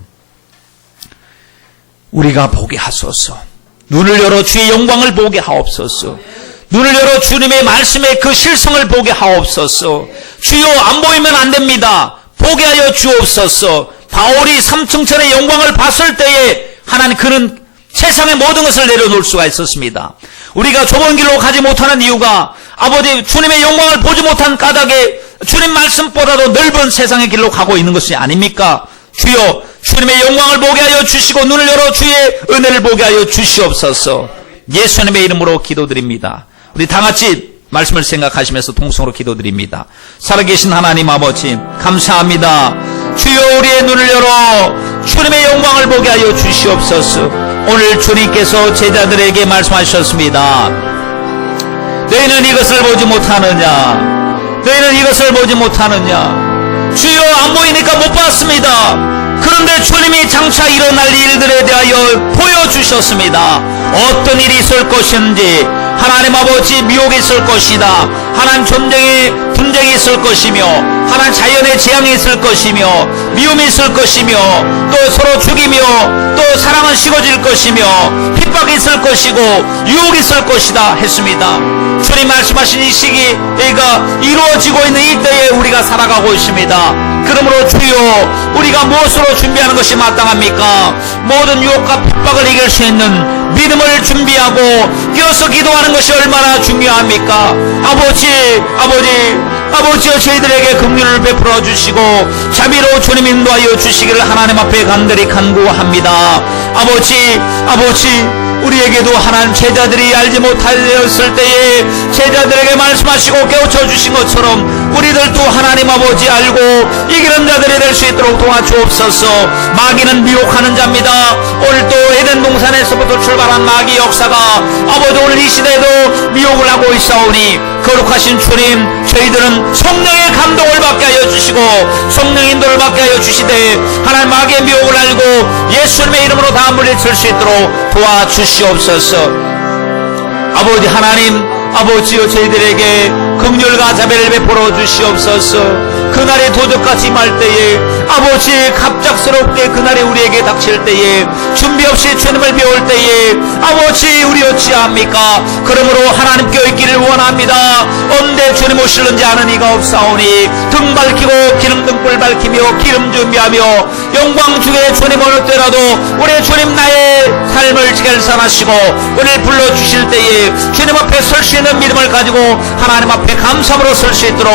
우리가 보게 하소서. 눈을 열어 주의 영광을 보게 하옵소서. 눈을 열어 주님의 말씀의 그 실성을 보게 하옵소서. 주여, 안 보이면 안 됩니다. 보게 하여 주옵소서. 바울이 삼층천의 영광을 봤을 때에 하나님 그는 세상의 모든 것을 내려놓을 수가 있었습니다. 우리가 좁은 길로 가지 못하는 이유가 아버지 주님의 영광을 보지 못한 까닭에 주님 말씀보다도 넓은 세상의 길로 가고 있는 것이 아닙니까? 주여, 주님의 영광을 보게 하여 주시고 눈을 열어 주의 은혜를 보게 하여 주시옵소서. 예수님의 이름으로 기도드립니다. 우리 다같이 말씀을 생각하시면서 동성으로 기도드립니다. 살아계신 하나님 아버지, 감사합니다. 주여, 우리의 눈을 열어 주님의 영광을 보게 하여 주시옵소서. 오늘 주님께서 제자들에게 말씀하셨습니다. 너희는 이것을 보지 못하느냐? 너희는 이것을 보지 못하느냐? 주여, 안 보이니까 못 봤습니다. 그런데 주님이 장차 일어날 일들에 대하여 보여주셨습니다. 어떤 일이 있을 것인지, 하나님 아버지 미혹이 있을 것이다. 하나님 전쟁의 분쟁이 있을 것이며, 하나님 자연의 재앙이 있을 것이며, 미움이 있을 것이며, 또 서로 죽이며, 또 사랑은 식어질 것이며, 핍박이 있을 것이고, 유혹이 있을 것이다 했습니다. 주님 말씀하신 이 시기가 이루어지고 있는 이때에 우리가 살아가고 있습니다. 그러므로 주여, 우리가 무엇으로 준비하는 것이 마땅합니까? 모든 유혹과 핍박을 이길 수 있는 믿음을 준비하고 끼어서 기도하는 것이 얼마나 중요합니까? 아버지여, 저희들에게 긍휼을 베풀어 주시고 자비로 주님 인도하여 주시기를 하나님 앞에 간절히 간구합니다. 아버지, 우리에게도 하나님 제자들이 알지 못하였을 때에 제자들에게 말씀하시고 깨우쳐 주신 것처럼 우리들도 하나님 아버지 알고 이기는 자들이 될 수 있도록 도와주옵소서. 마귀는 미혹하는 자입니다. 오늘도 에덴 동산에서부터 출발한 마귀 역사가 아버지 오늘 이 시대에도 미혹을 하고 있사오니 거룩하신 주님, 저희들은 성령의 감동을 받게 하여 주시고 성령 인도를 받게 하여 주시되 하나님 마귀의 미혹을 알고 예수님의 이름으로 다 물리칠 수 있도록 도와주시옵소서. 아버지 하나님, 아버지여 저희들에게 긍휼과 자비를 베풀어 주시옵소서. 그날이 도적같이 임할 때에 아버지 갑작스럽게 그날이 우리에게 닥칠 때에 준비 없이 주님을 배울 때에 아버지 우리 어찌합니까? 그러므로 하나님께 있기를 원합니다. 언제 주님 오실는지 아는 이가 없사오니 등 밝히고 기름 등불 밝히며 기름 준비하며 영광 주게 주님 어느 때라도 우리 주님 나의 삶을 결산하시고 우리를 불러주실 때에 주님 앞에 설 수 있는 믿음을 가지고 하나님 앞에 감사함으로 설 수 있도록